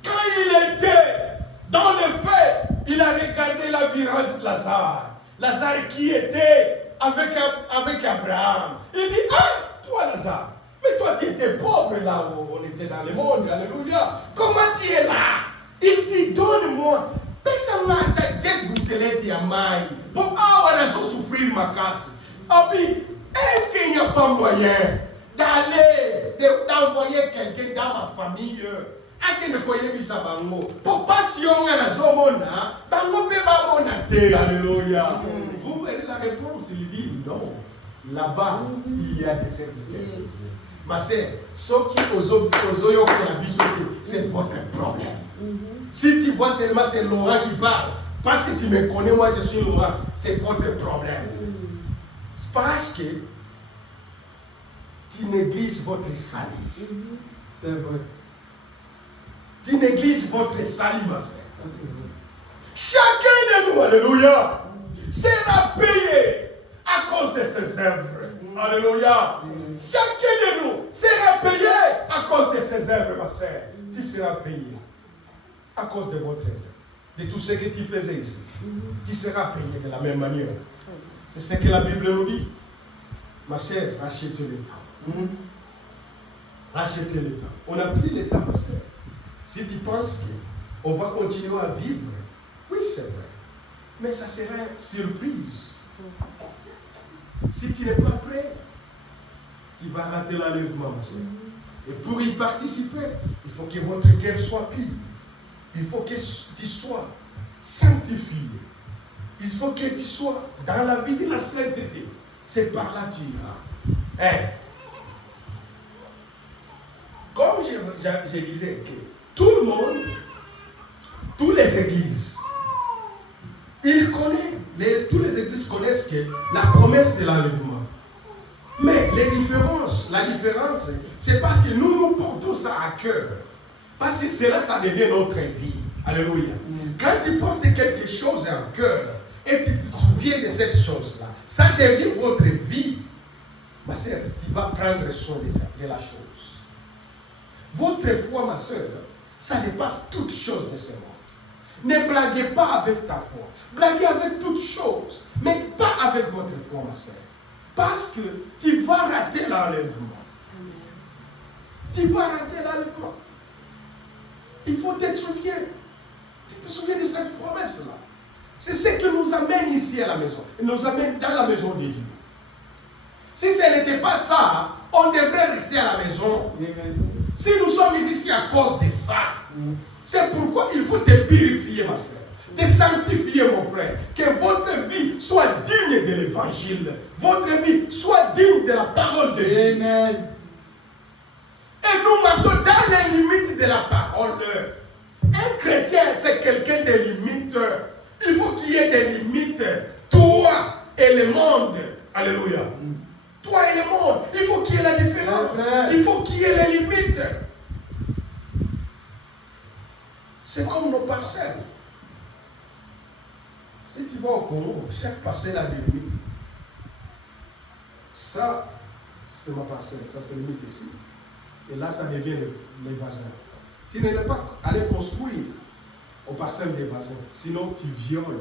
quand il était dans le fait, il a regardé la virage de Lazare. Lazare qui était avec Abraham. Il dit, ah, toi Lazare, mais toi tu étais pauvre là où on était dans le monde. Alléluia. Comment tu es là? Il dit, donne-moi. Personne t'a dégoûté à maille. Pour avoir à souffrir ma casse. Abi, est-ce qu'il n'y a pas moyen d'envoyer quelqu'un dans ma famille? Pour pas si on a la zomona, alléluia. Vous voyez la réponse, il dit non. Là-bas, il y a des serviteurs. Mais c'est ce qui c'est votre problème. Si tu vois seulement c'est Laurent qui parle, parce que tu me connais, moi je suis Laurent, c'est votre problème. C'est parce que tu négliges votre salut. C'est vrai. Tu négliges votre salut, ma soeur. Chacun de nous, alléluia, sera payé à cause de ses œuvres. Alléluia. Chacun de nous sera payé à cause de ses œuvres, ma soeur. Tu seras payé à cause de votre œuvre. De tout ce que tu faisais ici. Tu seras payé de la même manière. C'est ce que la Bible nous dit. Ma chère, rachetez le temps. Rachetez le temps. On a pris le temps, ma soeur. Si tu penses qu'on va continuer à vivre, oui, c'est vrai. Mais ça sera une surprise. Si tu n'es pas prêt, tu vas rater l'enlèvement, ma soeur. Et pour y participer, il faut que votre cœur soit pur. Il faut que tu sois sanctifié. Il faut que tu sois dans la vie de la sainteté. C'est par là que tu iras. Hein? Comme je disais que tout le monde, toutes les églises, tous les églises connaissent que la promesse de l'enlèvement. Mais la différence, c'est parce que nous portons ça à cœur. Parce que cela, ça devient notre vie. Alléluia. Quand tu portes quelque chose en cœur et tu te souviens de cette chose-là, ça devient votre vie. Ma soeur, tu vas prendre soin de la chose. Votre foi, ma soeur, ça dépasse toutes choses de ce monde. Ne blaguez pas avec ta foi. Blaguez avec toutes choses. Mais pas avec votre foi, ma soeur. Parce que tu vas rater l'enlèvement. Tu vas rater l'enlèvement. Il faut te souvenir. Tu te souviens de cette promesse-là. C'est ce qui nous amène ici à la maison. Il nous amène dans la maison de Dieu. Si ce n'était pas ça, on devrait rester à la maison. Si nous sommes ici à cause de ça, c'est pourquoi il faut te purifier, ma soeur. Te sanctifier, mon frère. Que votre vie soit digne de l'évangile. Votre vie soit digne de la parole de Dieu. Amen. Et nous marchons dans les limites de la parole. Un chrétien, c'est quelqu'un des limites. Il faut qu'il y ait des limites. Toi et le monde. Alléluia. Toi et le monde. Il faut qu'il y ait la différence. Il faut qu'il y ait les limites. C'est comme nos parcelles. Si tu vas au Congo, chaque parcelle a des limites. Ça, c'est ma parcelle. Ça, c'est limite ici. Et là, ça devient les voisins. Tu n'es pas allé construire aux parcelles des voisins. Sinon, tu violes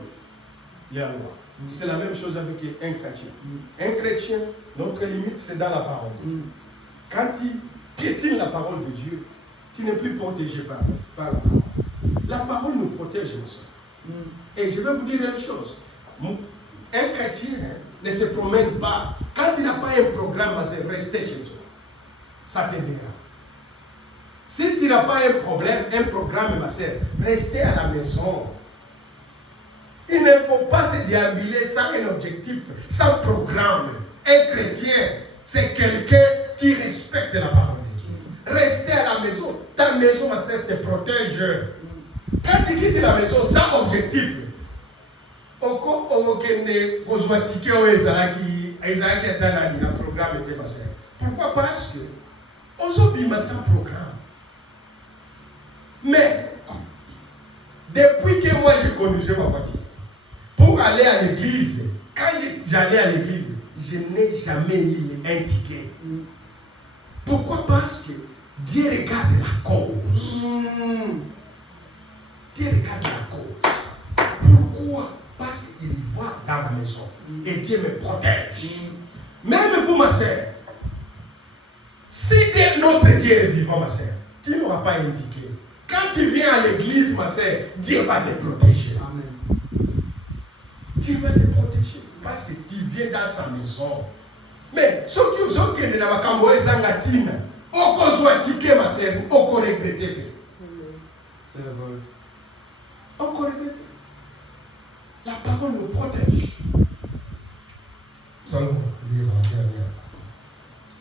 les lois. C'est la même chose avec un chrétien. Un chrétien, notre limite, c'est dans la parole. Quand tu piétines la parole de Dieu, tu n'es plus protégé par la parole. La parole nous protège, mes soeurs. Et je vais vous dire une chose. Un chrétien ne se promène pas. Quand il n'a pas un programme, restez chez toi. Ça t'aidera. Si tu n'as pas un programme, ma soeur, restez à la maison. Il ne faut pas se déambuler sans un objectif, sans programme. Un chrétien, c'est quelqu'un qui respecte la parole de Dieu. Restez à la maison. Ta maison, ma soeur, te protège. Quand tu quittes la maison sans objectif, pourquoi parce que aujourd'hui, sans programme. Mais depuis que moi je conduisais ma voiture pour aller à l'église, quand j'allais à l'église, je n'ai jamais eu un ticket. Pourquoi? Parce que Dieu regarde la cause. Dieu regarde la cause. Pourquoi? Parce qu'il va dans ma maison et Dieu me protège. Même vous, ma soeur, si notre Dieu est vivant, ma soeur, tu n'auras pas un ticket. Quand tu viens à l'église, ma soeur, Dieu va te protéger. Amen. Dieu va te protéger parce que tu viens dans sa maison. Mais ceux qui ont été dans la Camboye, Zangatina, au cause du ticket, ma soeur, au cause regretter. C'est vrai. Au cause regretter. La parole nous protège. Nous allons lire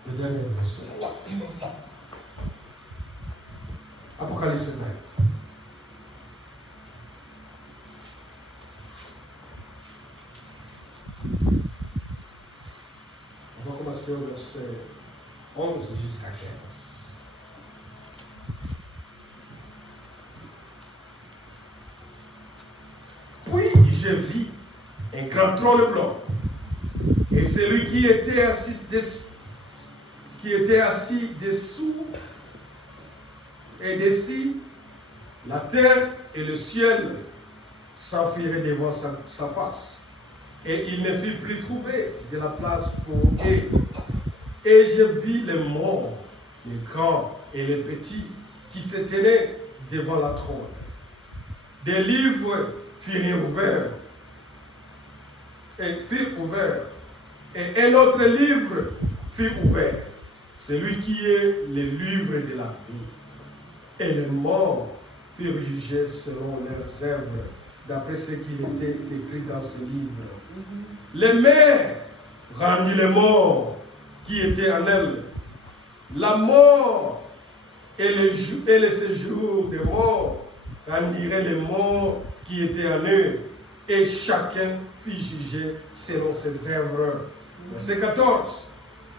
le dernier verset. Apocalypse 20. On va commencer au verset 11 jusqu'à 15. Puis je vis un grand trône blanc, et celui qui était assis dessous et dessus, la terre et le ciel s'enfuiraient devant sa face, et il ne fut plus trouvé de la place pour eux. Et je vis les morts, les grands et les petits, qui se tenaient devant la trône. Des livres furent ouverts, et un autre livre fut ouvert, celui qui est le livre de la vie. Et les morts furent jugés selon leurs œuvres, d'après ce qui était écrit dans ce livre. Les mers rendirent les morts qui étaient en elles. La mort et le séjour des morts rendiraient les morts qui étaient en eux, et chacun fut jugé selon ses œuvres. Verset 14.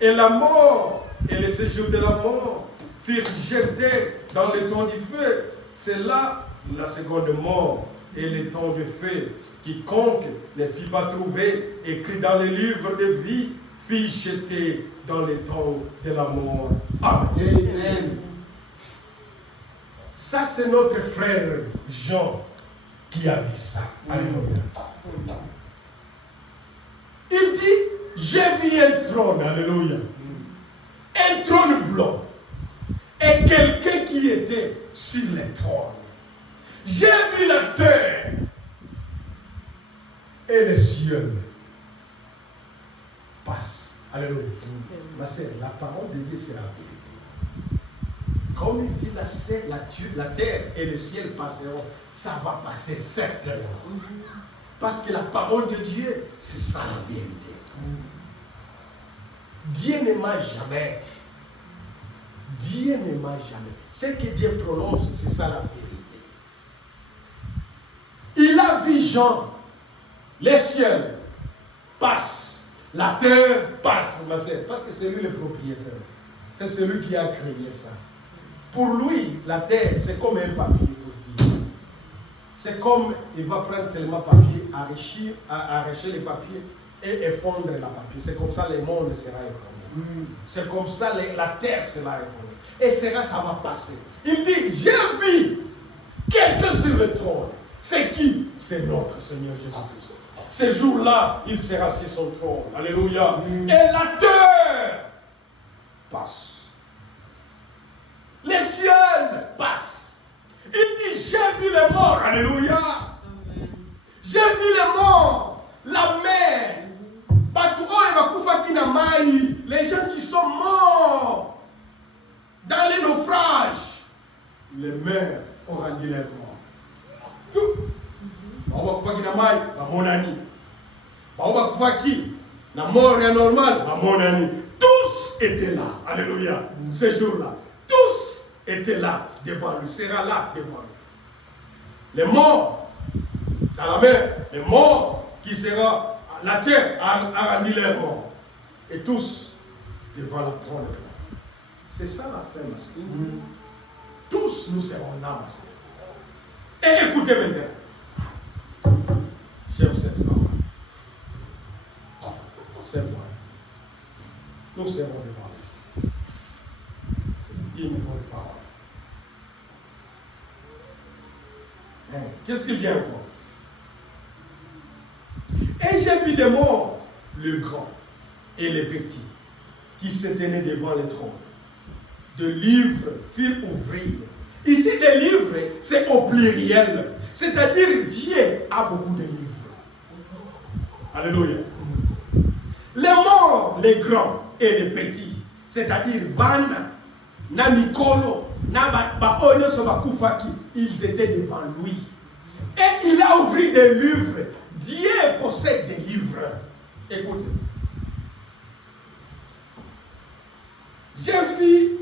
Et la mort et le séjour de la mort furent jetés dans le temps du feu. C'est là la seconde mort et le temps de feu. Quiconque ne fut pas trouvé écrit dans le livre de vie fut jeté dans le temps de la mort. Amen. Amen. Ça, c'est notre frère Jean qui a vu ça. Alléluia. Il dit, j'ai vu un trône. Alléluia. Un trône blanc. Et quelqu'un qui était sur le trône. J'ai vu la terre. et les cieux passent. Alléluia. Ma sœur, la parole de Dieu, c'est la vérité. Comme il dit, la terre et le ciel passeront, ça va passer certainement. Parce que la parole de Dieu, c'est ça la vérité. Dieu ne ment jamais. Dieu ne ment jamais. Ce que Dieu prononce, c'est ça la vérité. Il a vu Jean, les cieux passent, la terre passe, parce que c'est lui le propriétaire. C'est celui qui a créé ça. Pour lui, la terre, c'est comme un papier pour dire. C'est comme, il va prendre seulement papier, arracher les papiers et effondrer la papier. C'est comme ça le monde sera effondré. C'est comme ça la terre sera effondrée. Et ça va passer. Il dit, j'ai vu quelqu'un sur le trône. C'est qui? C'est notre Seigneur Jésus-Christ. Ce jour-là, il sera sur son trône. Alléluia. Et la terre passe. Les cieux passent. Il dit, j'ai vu les morts. Alléluia. J'ai vu les morts. La mer. Les gens qui sont morts dans les naufrages. Les mères ont rendu leur mort. Tout. Tous étaient là. Alléluia. Ces jours-là. Tous étaient là devant lui. Sera là devant lui. Les morts dans la mer. Les morts qui sera. La terre a rendu leur mort. Et tous devant la trône. C'est ça la fin, ma soeur. Tous nous serons là, ma soeur. Et écoutez maintenant. J'aime cette parole. C'est vrai. Nous serons devant lui. C'est une bonne parole. Qu'est-ce qu'il dit encore? Et j'ai vu des morts, le grand et les petits, qui se tenaient devant le trône. De livres furent ouvrir. Ici, les livres, c'est au pluriel. C'est-à-dire, Dieu a beaucoup de livres. Alléluia. Les morts, les grands et les petits, c'est-à-dire Bana, Namikolo, Nabaoyo Sobakufaki, ils étaient devant lui. Et il a ouvert des livres. Dieu possède des livres. Écoutez. J'ai vu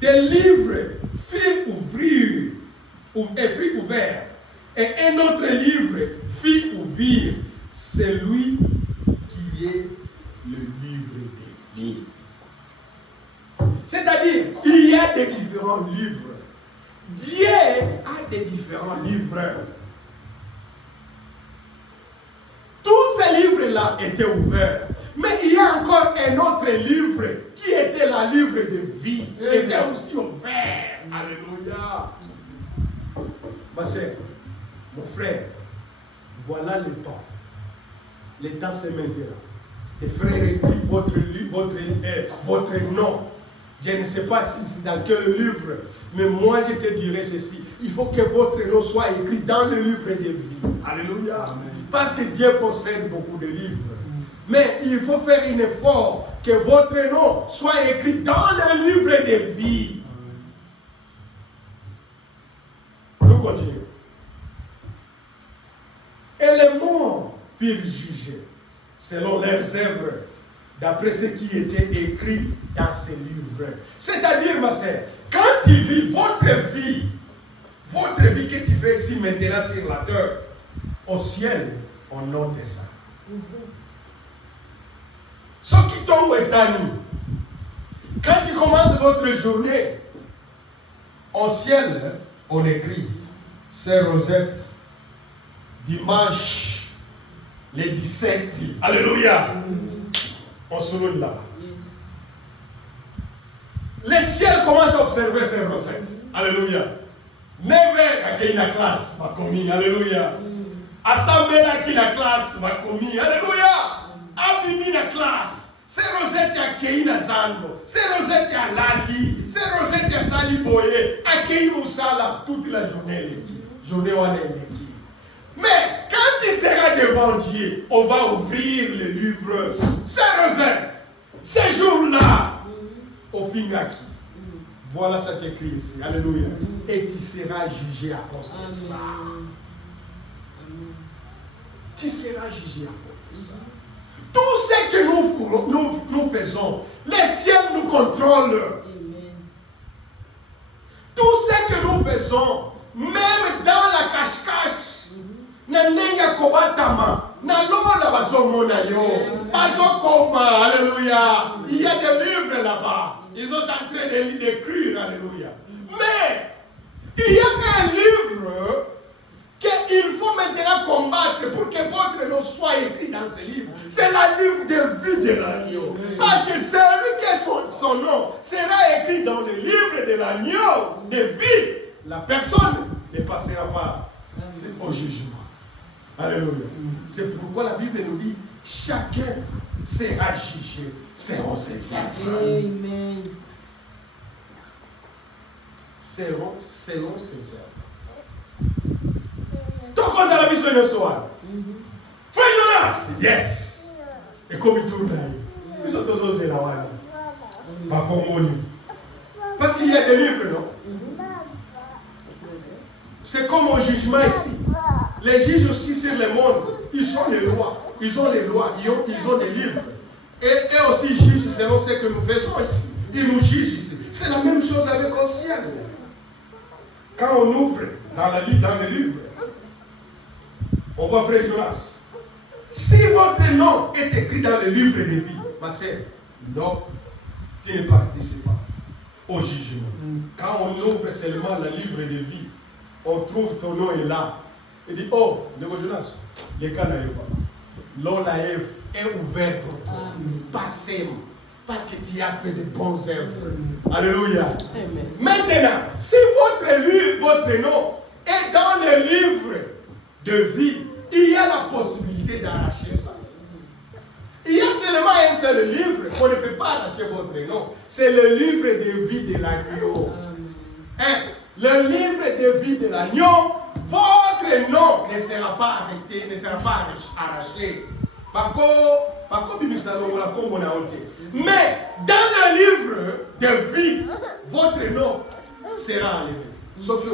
des livres furent ouverts. Et un autre livre fit ouvrir, celui qui est le livre de vie. C'est-à-dire, il y a des différents livres. Dieu a des différents livres. Tous ces livres-là étaient ouverts. Mais il y a encore un autre livre qui était le livre de vie. Il était aussi ouvert. Alléluia. Ma soeur, mon frère, voilà le temps. Le temps c'est maintenant. Les frères écrivent votre nom. Je ne sais pas si c'est dans quel livre, mais moi je te dirai ceci. Il faut que votre nom soit écrit dans le livre de vie. Alléluia. Amen. Parce que Dieu possède beaucoup de livres. Mais il faut faire un effort que votre nom soit écrit dans le livre de vie. Nous continuons. Et les morts furent jugés selon leurs œuvres, d'après ce qui était écrit dans ces livres. C'est-à-dire, ma sœur, quand tu vis votre vie que tu fais ici maintenant sur la terre, au ciel, on note ça. Ce qui tombe est à nous. Quand tu commences votre journée, au ciel, on écrit Sœur Rosette, dimanche, les 17. Alléluia. On se loue là-bas. Les ciels commencent à observer Sœur Rosette. Alléluia. 9h, il y a une classe, ma commis. Alléluia. Assemblée qui la classe, ma commis. Alléluia. Abimi la classe. C'est Rosette accueilli na Zando. C'est Rosette à Lali. C'est Rosette à Saliboye. Accueilli au Sala toute la journée. Journée où on est l'équipe. Mais quand devant Dieu, on va ouvrir le livre. C'est Rosette. Ces jours-là, au Fingaki. Voilà, ça t'écrit ici. Alléluia. Et tu seras jugé à cause de ça. Tu seras jugé à cause de ça. Tout ce que nous faisons, les ciels nous contrôlent. Tout ce que nous faisons, même dans la cache-cache, alléluia. Il y a des livres là-bas. Ils sont en train d'écrire, alléluia. Mais il y a un livre qu'il faut maintenant combattre pour que votre nom soit écrit dans ce livre. C'est le livre de vie de l'agneau. Parce que celui que son nom sera écrit dans le livre de l'agneau de vie, la personne ne passera pas au jugement. Alléluia. C'est pourquoi la Bible nous dit chacun sera jugé selon ses œuvres. Amen. Selon ses œuvres. Donc, on a la mission de soir. Frère Jonas, yes. Et comme il tourne là, nous sommes tous osés là. Parce qu'il y a des livres, non? C'est comme au jugement ici. Les juges aussi sur le monde, ils ont les lois. Ils ont les lois, ils ont des livres. Et eux aussi jugent selon ce que nous faisons ici. Ils nous jugent ici. C'est la même chose avec le ciel. Quand on ouvre dans le livre, on voit Frère Jonas. Si votre nom est écrit dans le livre de vie, ma sœur, non, tu ne participes pas au jugement. Quand on ouvre seulement le livre de vie, on trouve ton nom est là. Il dit, oh, Frère Jonas, les cas n'arrivent pas. L'eau est ouvert pour toi. Passez-moi. Parce que tu as fait de bonnes œuvres. Alléluia. Amen. Maintenant, si votre nom est dans le livre de vie, il y a la possibilité d'arracher ça. Il y a seulement un seul livre, on ne peut pas arracher votre nom. C'est le livre de vie de l'agneau. Le livre de vie de l'agneau, votre nom ne sera pas arrêté, ne sera pas arraché. Mais dans le livre de vie, votre nom sera enlevé. Sauf que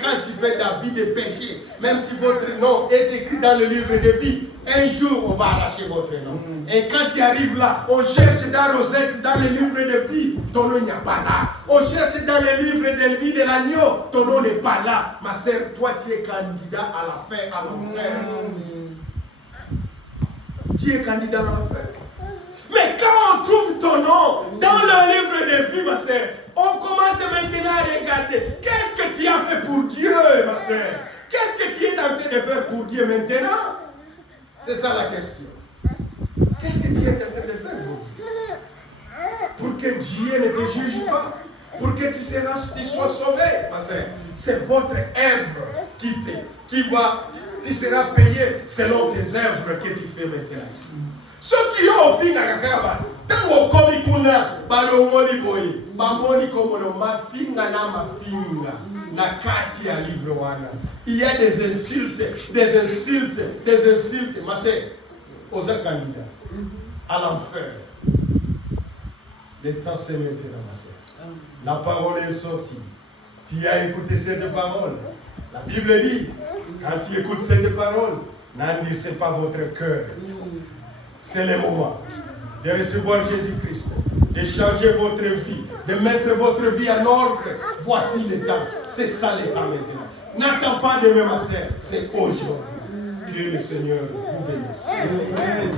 quand tu fais ta vie de péché, même si votre nom est écrit dans le livre de vie, un jour on va arracher votre nom. Et quand tu arrives là, on cherche dans Rosette, dans le livre de vie, ton nom n'est pas là. On cherche dans le livre de vie de l'agneau, ton nom n'est pas là. Ma sœur, toi tu es candidat à la fin, à l'enfer. Tu es candidat à l'enfer. Mais quand on trouve ton nom dans le livre de vie, ma sœur, on commence maintenant à regarder. Qu'est-ce que tu as fait pour Dieu, ma sœur? Qu'est-ce que tu es en train de faire pour Dieu maintenant? C'est ça la question. Qu'est-ce que tu es en train de faire pour Dieu? Pour que Dieu ne te juge pas. Pour que tu sois sauvé, ma sœur. C'est votre œuvre tu seras payé selon tes œuvres que tu fais maintenant ici. Ceux qui ont au fin d'Akakaba, tant qu'on commis kuna, balongoli boy, bamboni comme le mafinga na mafinga, na kati ya livre wana. Il y a des insultes, ma sœur, aux candidats, à l'enfer. Le temps c'est maintenant, ma sœur. La parole est sortie. Tu as écouté cette parole. La Bible dit, quand tu écoutes cette parole, n'endurcissez pas votre cœur. C'est le moment de recevoir Jésus-Christ, de changer votre vie, de mettre votre vie en ordre. Voici le temps. C'est ça le temps maintenant. N'attends pas demain, ma sœur. C'est aujourd'hui. Que le Seigneur vous bénisse. Amen.